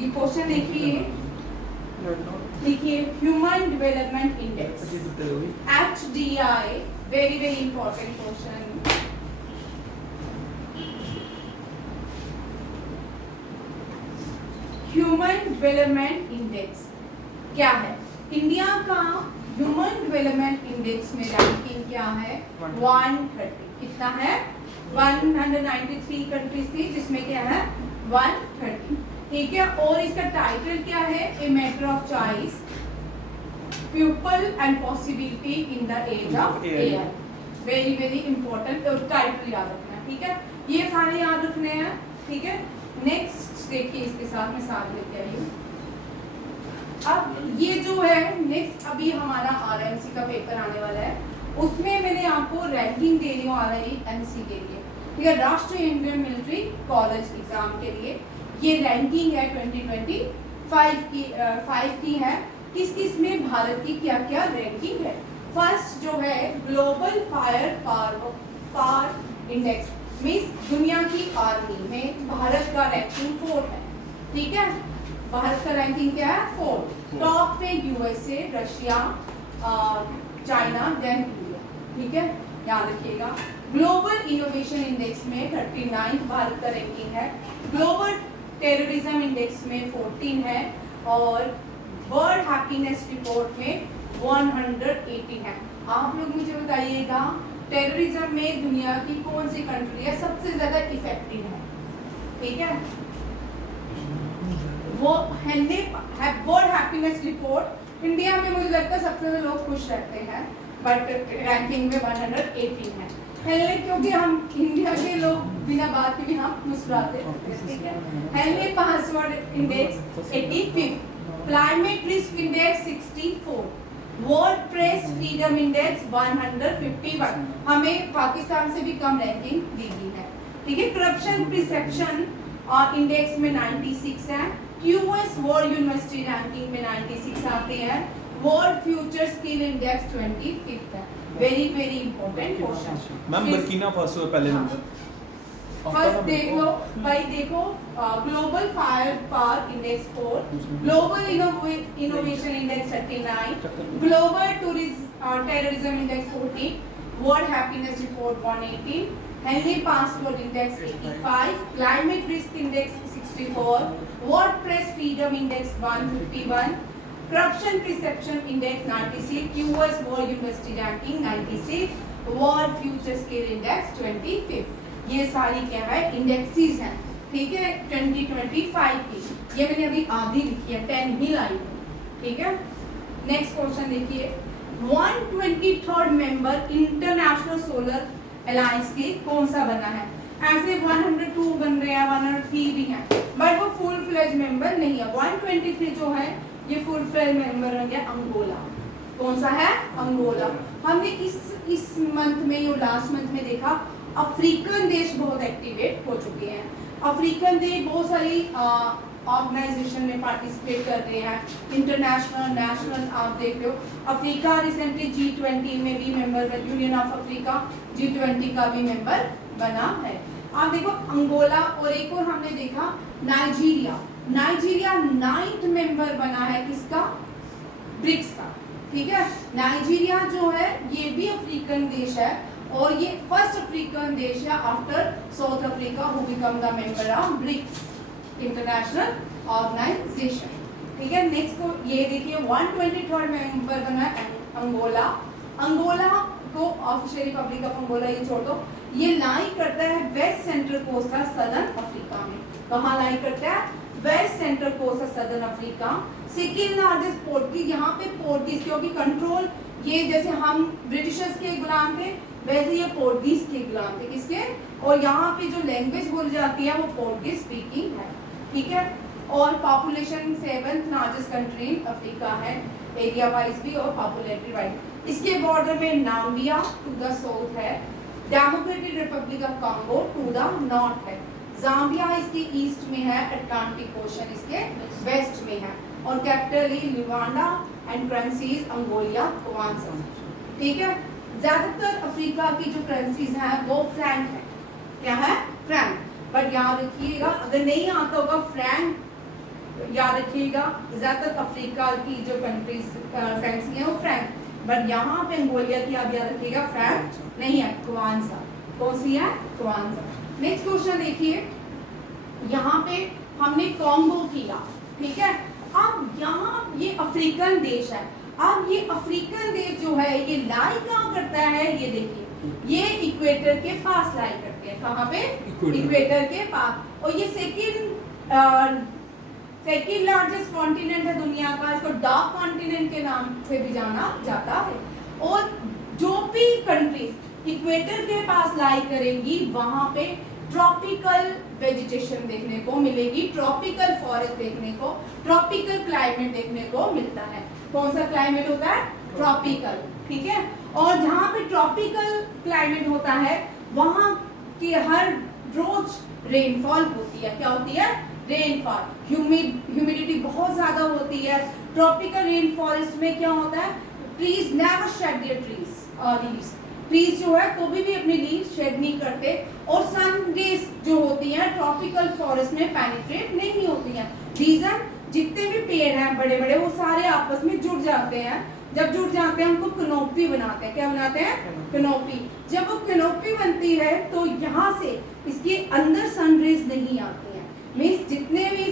ये क्वेश्चन देखिए, देखिए human development index HDI, very very important question. Human development index क्या है? इंडिया का ह्यूमन डेवलपमेंट इंडेक्स में रैंकिंग क्या है? 130। कितना है? 193 कंट्रीज थी जिसमें क्या है 130, ठीक है। और इसका टाइटल क्या है? A matter of choice, people and possibility in the age of AI। Very very important, और टाइटल याद रखना है, ठीक है, ये सारे याद रखने हैं, ठीक है। नेक्स्ट देखिए, इसके साथ में साथ लेके आई हूँ। अब ये जो है नेक्स्ट अभी हमारा RMC का पेपर आने वाला है, उसमें मैंने आपको रैंकिंग दे रही हूँ RIMC के लिए, ठीक है, राष्ट्रीय इंडियन मिलिट्री कॉलेज एग्जाम के लिए। ये रैंकिंग है 2025 की है। किस किस में भारत की क्या क्या रैंकिंग है? फर्स्ट जो है global fire power index, means दुनिया की आर्मी में भारत का रैंकिंग 4 है, ठीक है, भारत का रैंकिंग क्या है? 4। टॉप पे USA, Russia, China, then India, ठीक है, याद रखिएगा। ग्लोबल इनोवेशन इंडेक्स में 39 भारत का रैंकिंग है। ग्लोबल टेररिज्म इंडेक्स में 14 है, और वर्ल्ड हैप्पीनेस रिपोर्ट में 118 है। आप लोग मुझे बताइएगा टेररिज्म में दुनिया की कौन सी कंट्री है सबसे ज्यादा इफेक्टिव है? ठीक है, वो वर्ल्ड हैप्पीनेस रिपोर्ट इंडिया में मुझे लगता है सबसे ज्यादा लोग खुश रहते हैं, बट रैंकिंग में 118 है। हेलने, क्योंकि हम इंडिया के लोग बिना बात के भी हम मुस्कुराते रहते हैं, ठीक है। हेलने passport index 85, climate risk index 64, world press freedom index 151, हमें पाकिस्तान से भी कम रैंकिंग दी गई है, ठीक है। करप्शन परसेप्शन और इंडेक्स में 96 है। QS वर्ल्ड यूनिवर्सिटी रैंकिंग में 96 आते हैं। वर्ल्ड फ्यूचर स्किल इंडेक्स 25 है। Very very important question. Ma'am Burkina Faso है पहले नंबर। फर्स्ट देख लो भाई, देखो global fire power index 4, global innovation index 39, global terrorism index 40, world happiness report 118, Henley password index 85, climate risk index 64, world press freedom index 151, corruption perception index 96, QS world university ranking 96, world future skill index 25। ये सारी क्या है indexes हैं, ठीक है, 2025 की। ये मैंने अभी आधी लिखी है, 10 ही लाई है, ठीक है। नेक्स्ट क्वेश्चन देखिए, 123rd member international solar alliance के कौन सा बना है? ऐसे 102 बन रहे हैं, 103 भी हैं, बट वो फुल फ्लेज मेंबर नहीं है। 123 जो है ये फुल फ्लेज मेंबर बन गया अंगोला। कौन सा है? अंगोला। हमने इस मंथ में या लास्ट मंथ में देखा अफ्रीकन देश बहुत एक्टिवेट हो चुके हैं। अफ्रीकन देश बहुत सारी ऑर्गेनाइजेशन में पार्टिसिपेट कर रहे हैं, इंटरनेशनल नेशनल। आप देख रहे हो अफ्रीका रिसेंटली G20 में भी member, union of Africa G20 का भी मेंबर बना है। आप देखो अंगोला और एक और हमने देखा नाइजीरिया। नाइजीरिया 9th मेंबर बना है किसका? ब्रिक्स का। ठीक है, नाइजीरिया जो है ये भी अफ्रीकन देश है और ये फर्स्ट अफ्रीकन देश है after South Africa who become the member of BRICS international organisation. ठीक है, नेक्स्ट को ये देखिए 123rd मेंबर बना है अंगोला। अंगोला को ऑफिशियल रिपब्लिक ऑफ अंगोला ये छोड़ दो, ये लाई करता है west central coast of southern Africa में। कहाँ लाई करता है? West central coast of southern Africa. Second largest Portuguese, यहाँ पे पोर्टुगीज क्योंकि कंट्रोल ये जैसे हम ब्रिटिशर्स के गुलाम थे वैसे ये पोर्टुगीज के गुलाम थे। किसके? और यहाँ पे जो लैंग्वेज बोली जाती है वो पोर्टुगीज स्पीकिंग है। ठीक है, और population 7th largest country in Africa है एरिया वाइज भी और पॉपुलेटरी वाइज। इसके बॉर्डर में नाम्बिया टू द साउथ है, democratic republic of Congo to the north है, जाम्बिया इसके ईस्ट में है, अटलांटिक ओशन इसके वेस्ट में है और कैपिटल ही Luanda and currency is Angolan Kwanza. ठीक है, ज्यादातर अफ्रीका की जो करेंसीज हैं वो फ्रैंक है। क्या है? फ्रैंक। बट याद रखिएगा अगर नहीं आता होगा फ्रैंक, याद रखिएगा ज्यादातर अफ्रीका की जो कंट्रीज करेंसी है वो फ्रैंक, बट यहाँ पे अंगोलिया की आप याद रखिएगा फ्रैंक नहीं है, क्वांसा। कौन सी है? क्वांसा। नेक्स्ट क्वेश्चन देखिए, यहाँ पे हमने कॉन्गो किया। ठीक है, अब यहाँ ये अफ्रीकन देश है। अब ये अफ्रीकन देश जो है ये लाई कहाँ करता है? ये देखिए ये इक्वेटर के पास लाई करते हैं। कहाँ पे? इक्वेटर के पास। और ये सेकेंड लार्जेस्ट कॉन्टिनेंट है दुनिया का, इसको डार्क कॉन्टिनेंट के नाम से भी जाना जाता है। और जो भी कंट्रीज इक्वेटर के पास लाई करेंगी वहां पे ट्रॉपिकल वेजिटेशन देखने को मिलेगी, ट्रॉपिकल फॉरेस्ट देखने को, ट्रॉपिकल क्लाइमेट देखने को मिलता है। कौन सा क्लाइमेट होता है? ट्रॉपिकल। ठीक है, और जहाँ पे ट्रॉपिकल क्लाइमेट होता है वहाँ की हर रोज रेनफॉल होती है। क्या होती है? रेनफॉल। ह्यूमिडिटी बहुत ज्यादा होती है। ट्रॉपिकल रेन फॉरेस्ट में क्या होता है? Trees never shade there leaves. Trees जो है कभी भी अपनी लीव्स शेड नहीं करते और सन रेज जो होती हैं ट्रॉपिकल फॉरेस्ट में पेनिट्रेट नहीं होती हैं। रीजन, जितने भी पेड़ हैं बड़े बड़े वो सारे आपस में जुड़ जाते हैं। जब जुड़ जाते हैं हमको कैनोपी बनाते हैं। क्या बनाते हैं? कैनोपी। जब वो कैनोपी बनती है तो यहाँ से इसके अंदर सन रेज नहीं आती हैं। मीन्स जितने भी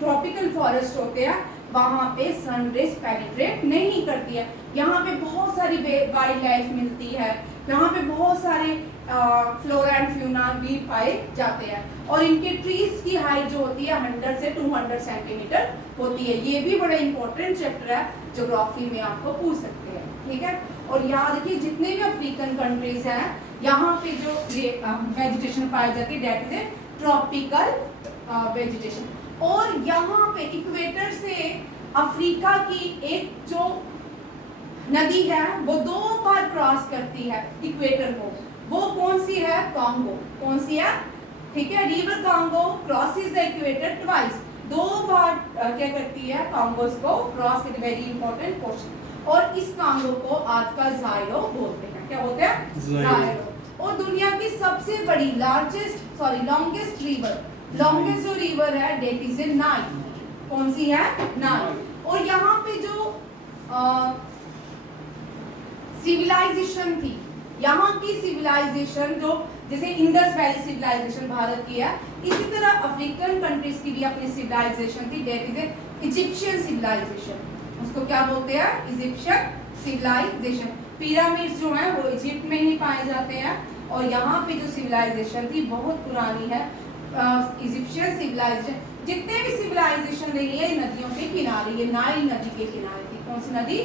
ट्रॉपिकल फॉरेस्ट होते हैं वहाँ पे सन रेज पेनिट्रेट नहीं करती है। यहाँ पे बहुत सारी वाइल्ड लाइफ मिलती है, यहाँ पे बहुत सारे फ्लोरा एंड फ्यूना भी पाए जाते हैं और इनके ट्रीज की हाइट जो होती है 100 से 200 सेंटीमीटर होती है। ये भी बड़ा इंपॉर्टेंट चैप्टर है, ज्योग्राफी में आपको पूछ सकते हैं। ठीक है, और याद रखिए जितने भी अफ्रीकन कंट्रीज हैं यहाँ पे जो वेजिटेशन पाई जाती है दैट इज ट्रॉपिकल वेजिटेशन। और यहाँ पे इक्वेटर से अफ्रीका की एक जो नदी है वो 2 बार क्रॉस करती है इक्वेटर को। वो कौन सी है? कांगो। कौन सी है? ठीक है, river Congo crosses the equator twice. 2 बार क्या करती है? कांगोस को क्रॉस करती है। Very important question. और इस कांगो को आजकल जायरो बोलते हैं। क्या बोलते हैं? जायरो। और दुनिया की सबसे बड़ी लॉन्गेस्ट रिवर, लॉन्गेस्ट जो रिवर है डेट इज नाइल। कौन सी है? नाइल। और यहाँ पे जो सिविलाइजेशन थी, यहाँ की सिविलाइजेशन जो जैसे इंडस वैली सिविलाइजेशन भारत की है, इसी तरह अफ्रीकन कंट्रीज की भी अपनी सिविलाइजेशन थी डेट इज इजिप्शियन सिविलाइजेशन। उसको क्या बोलते हैं? Egyptian civilisation. पिरामिड्स जो हैं वो इजिप्ट में ही पाए जाते हैं और यहाँ पे जो सिविलाइजेशन थी बहुत पुरानी है इजिप्शियन सिविलाइजेशन। जितने भी सिविलाइजेशन रही है नदियों के किनारे, ये नाइल नदी के किनारे थी। कौन सी नदी?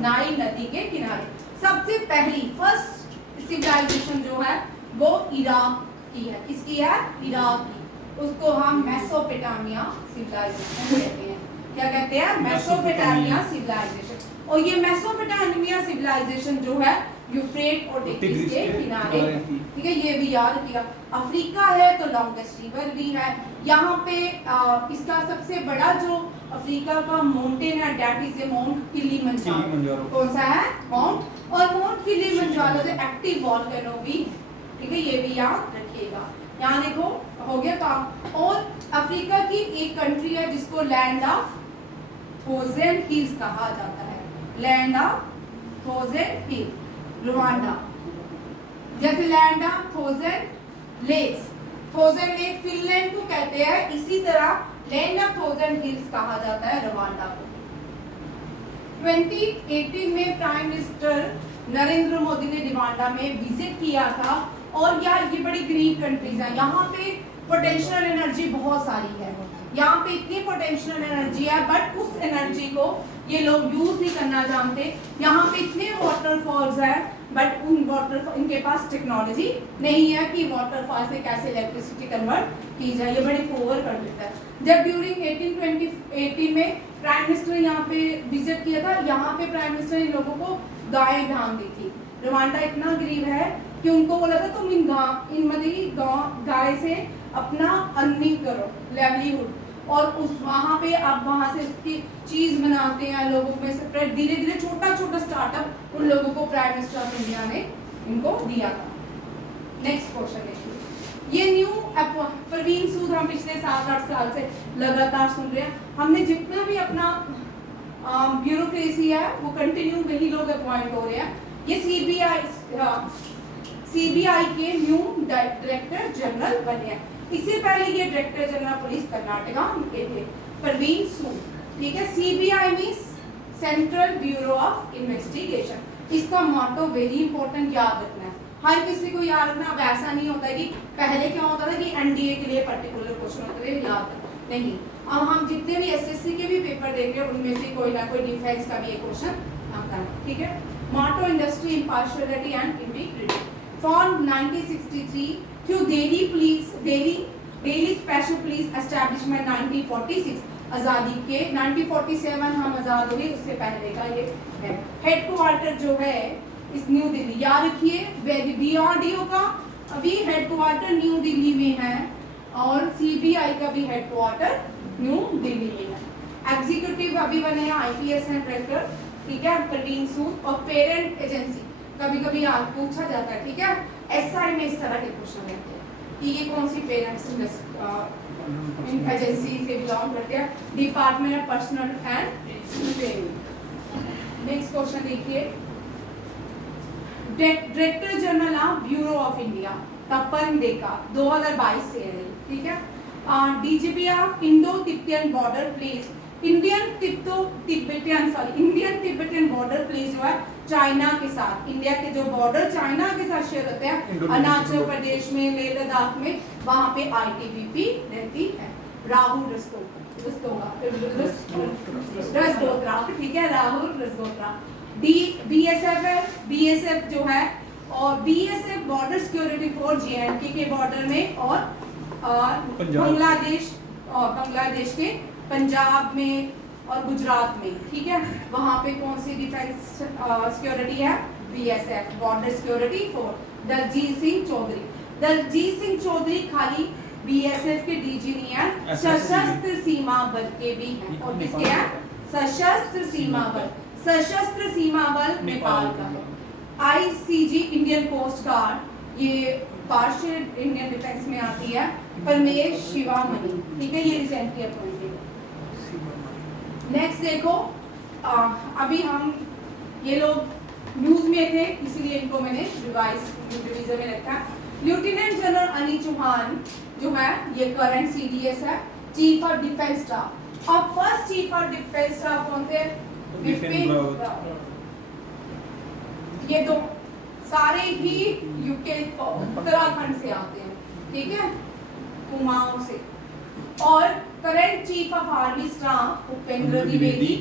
नाइल नदी के किनारे। सबसे पहली फर्स्ट सिविलाइजेशन जो है वो इराक की है। किसकी है? इराक की। उसको हम मेसोपोटामिया सिविलाइजेशन कहते हैं। क्या कहते हैं? Mesopotamia civilisation. और ये मेसोपोटामिया सिविलाइजेशन जो है यूफ्रेट और टिग्रिस के किनारे। ठीक है, ये भी याद रखिएगा। अफ्रीका है तो लॉन्गेस्ट रिवर भी है। यहाँ पे इसका सबसे बड़ा जो अफ्रीका का माउंटेन है दैट इज माउंट किलिमंजारो। कौन सा है? माउंट। और माउंट किलिमंजारो से एक्टिव वोल्केनो भी ठीक है, ये भी याद रखिएगा। यहाँ देखो हो गया काम। और अफ्रीका की एक कंट्री है जिसको लैंड ऑफ थाउजेंड हिल्स कहा जाता है, land of thousand hill, Rwanda. जैसे land of thousand lakes, thousand lake Finland को कहते हैं, इसी तरह लैंड ऑफ थाउजेंड हिल्स कहा जाता है रवांडा को। 2018 में प्राइम मिनिस्टर नरेंद्र मोदी ने रवांडा में विजिट किया था। और यार ये बड़ी ग्रीन कंट्रीज है, यहाँ पे पोटेंशियल एनर्जी बहुत सारी है, यहाँ पे इतनी पोटेंशियल एनर्जी है, बट उस एनर्जी को ये लोग यूज नहीं करना जानते। यहाँ पे इतने वाटरफॉल्स है, बट उन वाटरफॉल, इनके पास टेक्नोलॉजी नहीं है कि वाटरफॉल से कैसे इलेक्ट्रिसिटी कन्वर्ट की जाए, ये बड़ी पुअर कर देता है। जब ड्यूरिंग 18 में प्राइम मिनिस्टर यहाँ पे विजिट किया था, यहाँ पे प्राइम मिनिस्टर ने लोगों को गाय ढांढ दी थी। रवांडा इतना गरीब है कि उनको बोला था तुम इन गाय से अपना अर्निंग करो, लेवलीहुड, और उस वहाँ पे आप वहाँ से उसकी चीज बनाते हैं, लोगों में स्प्रेड, धीरे धीरे छोटा छोटा स्टार्टअप उन लोगों को प्राइम मिनिस्टर ऑफ इंडिया ने इनको दिया था। नेक्स्ट क्वेश्चन देखिए, ये न्यू परवीन सूद हम पिछले 7-8 साल से लगातार सुन रहे हैं। हमने जितना भी अपना ब्यूरोक्रेसी है वो कंटिन्यू वही लोग अपॉइंट हो रहे हैं। ये सीबीआई के न्यू डायरेक्टर जनरल बने हैं। इससे पहले ये डायरेक्टर जनरल पुलिस कर्नाटका के थे, परवीन सूद, ठीक है। CBI means central bureau of investigation. इसका मॉटो वेरी इंपॉर्टेंट याद रखना है, हर किसी को याद रखना। अब ऐसा नहीं होता है कि पहले क्या होता था कि एनडीए के लिए पर्टिकुलर क्वेश्चन होते थे, याद नहीं। अब हम जितने भी एसएससी के भी पेपर देख रहे हैं उनमें से कोई ना कोई डिफेंस का भी एक क्वेश्चन आता है, ठीक है। Motto industry impartiality and integrity, form 1963 through Delhi special police establishment 1946, आजादी के 1947 हम आजाद हुए, उससे पहले का ये है। हेडक्वार्टर जो है इस न्यू दिल्ली, याद रखिए डीआरडीओ का अभी हेडक्वार्टर न्यू दिल्ली में है और सीबीआई का भी हेडक्वार्टर न्यू दिल्ली में है। एग्जीक्यूटिव अभी बने हैं आईपीएस एंड डायरेक्टर, ठीक है, परवीन सूद। और पेरेंट एजेंसी कभी कभी आज पूछा जाता है, ठीक है, एसआई में इस तरह के क्वेश्चन रहते हैं कि ये कौन सी पेरेंट्स एजेंसी से बिलोंग करते हैं, department of personnel and training. Next question देखिए, director general of bureau of India Tapan Deka 2022 से है, ठीक है। DGP of Indo Tibetan border police, Indian Tibetan border police जो है चाइना के साथ, इंडिया के जो बॉर्डर चाइना के साथ शेयर होते हैं, अरुणाचल प्रदेश में, लेह लद्दाख में, वहां पे आईटीबीपी रहती है। राहुल रजगोत्रा, ठीक है, राहुल रजगोत्रा। बीएसएफ जो है, और BSF border security force J&K के बॉर्डर में और बांग्लादेश के पंजाब में और गुजरात में, ठीक है, वहां पे कौन सी डिफेंस सिक्योरिटी है, BSF border security force. Daljeet Singh Chaudhary खाली बीएसएफ के डीजी नहीं है, सशस्त्र सीमा बल के भी हैं। और किसके हैं? सशस्त्र सीमा बल नेपाल का है। आईसीजी इंडियन कोस्ट गार्ड, ये पार्शियल इंडियन डिफेंस में आती है, परमेश शिवामणि, ठीक है, ये रिसेंटली अपॉइंटेड। नेक्स्ट देखो, अभी हम ये लोग न्यूज में थे इसलिए इनको मैंने रिवीजन में रखा। लेफ्टिनेंट जनरल अनिल चौहान जो है ये करंट सीडीएस है, चीफ ऑफ डिफेंस स्टाफ। अब first chief of defence staff कौन थे? बिपिन रावत। ये दो सारे ही यूके उत्तराखंड से आते हैं, ठीक है, कुमाऊं से। और current chief of army staff Upendra Dwivedi.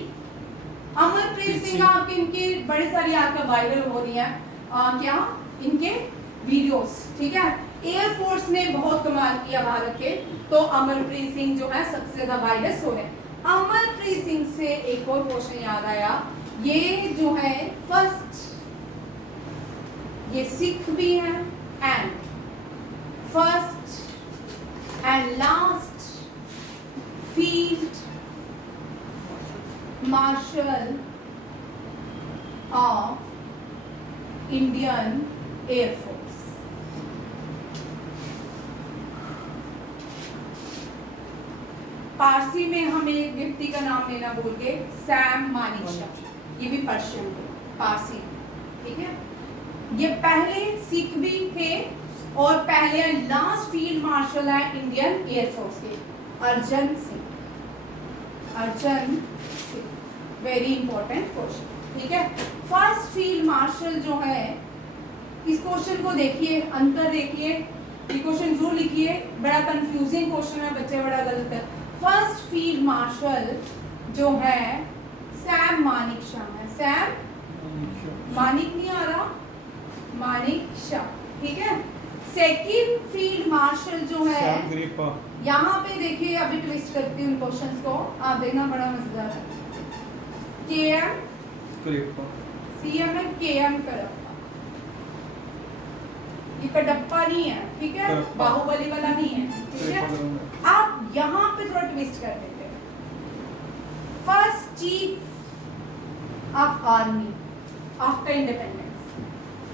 Amarpreet Singh, आपके इनके बड़ी सारी आपका वायरल हो रही है क्या इनके वीडियोस, ठीक है। एयरफोर्स ने बहुत कमाल किया भारत के, तो अमरप्रीत सिंह जो है सबसे ज्यादा वायरस हो रहे हैं। अमरप्रीत सिंह से एक और क्वेश्चन याद आया, ये जो है फर्स्ट, ये सिख भी है and first and last field marshal of Indian air force, Parsi में हम एक व्यक्ति का नाम लेना भूल गए, सैम मानेकशॉ, ये भी पर्शियन थे, पारसी, ठीक है। ये पहले सिख भी थे और पहले लास्ट फील्ड मार्शल है इंडियन एयरफोर्स के, Arjan Singh. Arjan Singh, very important question, ठीक है। फर्स्ट फील्ड मार्शल जो है, इस क्वेश्चन को देखिए, अंतर देखिए, ये क्वेश्चन जरूर लिखिए, बड़ा कंफ्यूजिंग क्वेश्चन है, बच्चे बड़ा गलत है। फर्स्ट फील्ड मार्शल जो है सैम मानेकशॉ है, सैम मानिक नहीं आ रहा, मानेकशॉ, ठीक है। सेकंड फील्ड मार्शल जो है, यहाँ पे देखिए, अभी ट्विस्ट करती हूँ क्वेश्चंस को, आप देखना, बड़ा मजेदार है। केएम करियप्पा, सीएम है केएम करियप्पा, ये कटप्पा नहीं है, ठीक है, बाहुबली वाला नहीं है, ठीक है। आप यहाँ पे थोड़ा ट्विस्ट कर देते हैं। First chief of army after independence,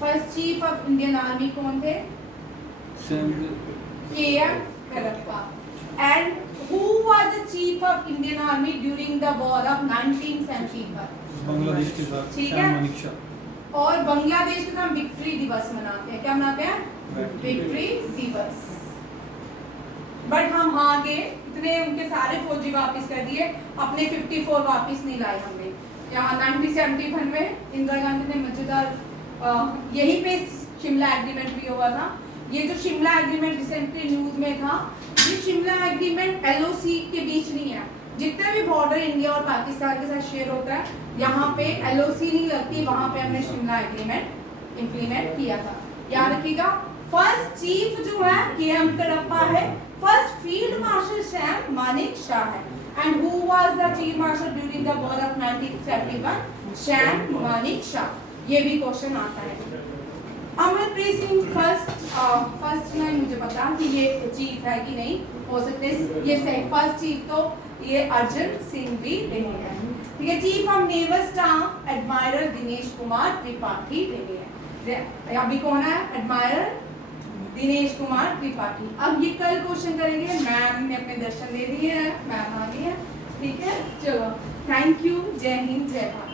first chief of Indian army कौन थे? KM Cariappa. And who was the chief of Indian army during the war of 1971? Bangladesh के साथ, ठीक सैम है। मानेकशॉ। और बांग्लादेश के हम विक्ट्री दिवस मनाते हैं, क्या मनाते हैं? विक्ट्री दिवस। बट हम हार गए, इतने उनके सारे फौजी वापस कर दिए, अपने 54 वापस नहीं लाए हमने। यहाँ 1971 में इंदिरा गांधी ने मजेदार, यहीं पे शिमला एग्रीमेंट भी हुआ था। ये जो शिमला एग्रीमेंट रिसेंटली न्यूज में था, ये शिमला एग्रीमेंट एलओसी के बीच नहीं है। जितने भी बॉर्डर इंडिया और पाकिस्तान के साथ शेयर होता है, यहाँ पे एलओसी नहीं लगती, वहां पे हमने शिमला एग्रीमेंट इंप्लीमेंट किया था, याद रखिएगा। फर्स्ट चीफ जो है केएम करियप्पा है, first field marshal Sam Manekshaw है, and who was the chief marshal during the war of 1971? Sam Manekshaw. ये भी क्वेश्चन आता है। अमरप्रीत सिंह फर्स्ट नहीं मुझे पता कि ये चीफ है कि नहीं, हो सकते ये फर्स्ट चीफ तो ये अर्जन सिंह भी रहे हैं, ठीक है। Chief of naval staff admiral Dinesh Kumar Tripathi रहे हैं। अभी कौन है एडमायरल? दिनेश कुमार त्रिपाठी। अब ये कल क्वेश्चन करेंगे, मैम ने अपने दर्शन दे दिए हैं, मैम आ गई है, ठीक है। चलो, थैंक यू, जय हिंद, जय भारत।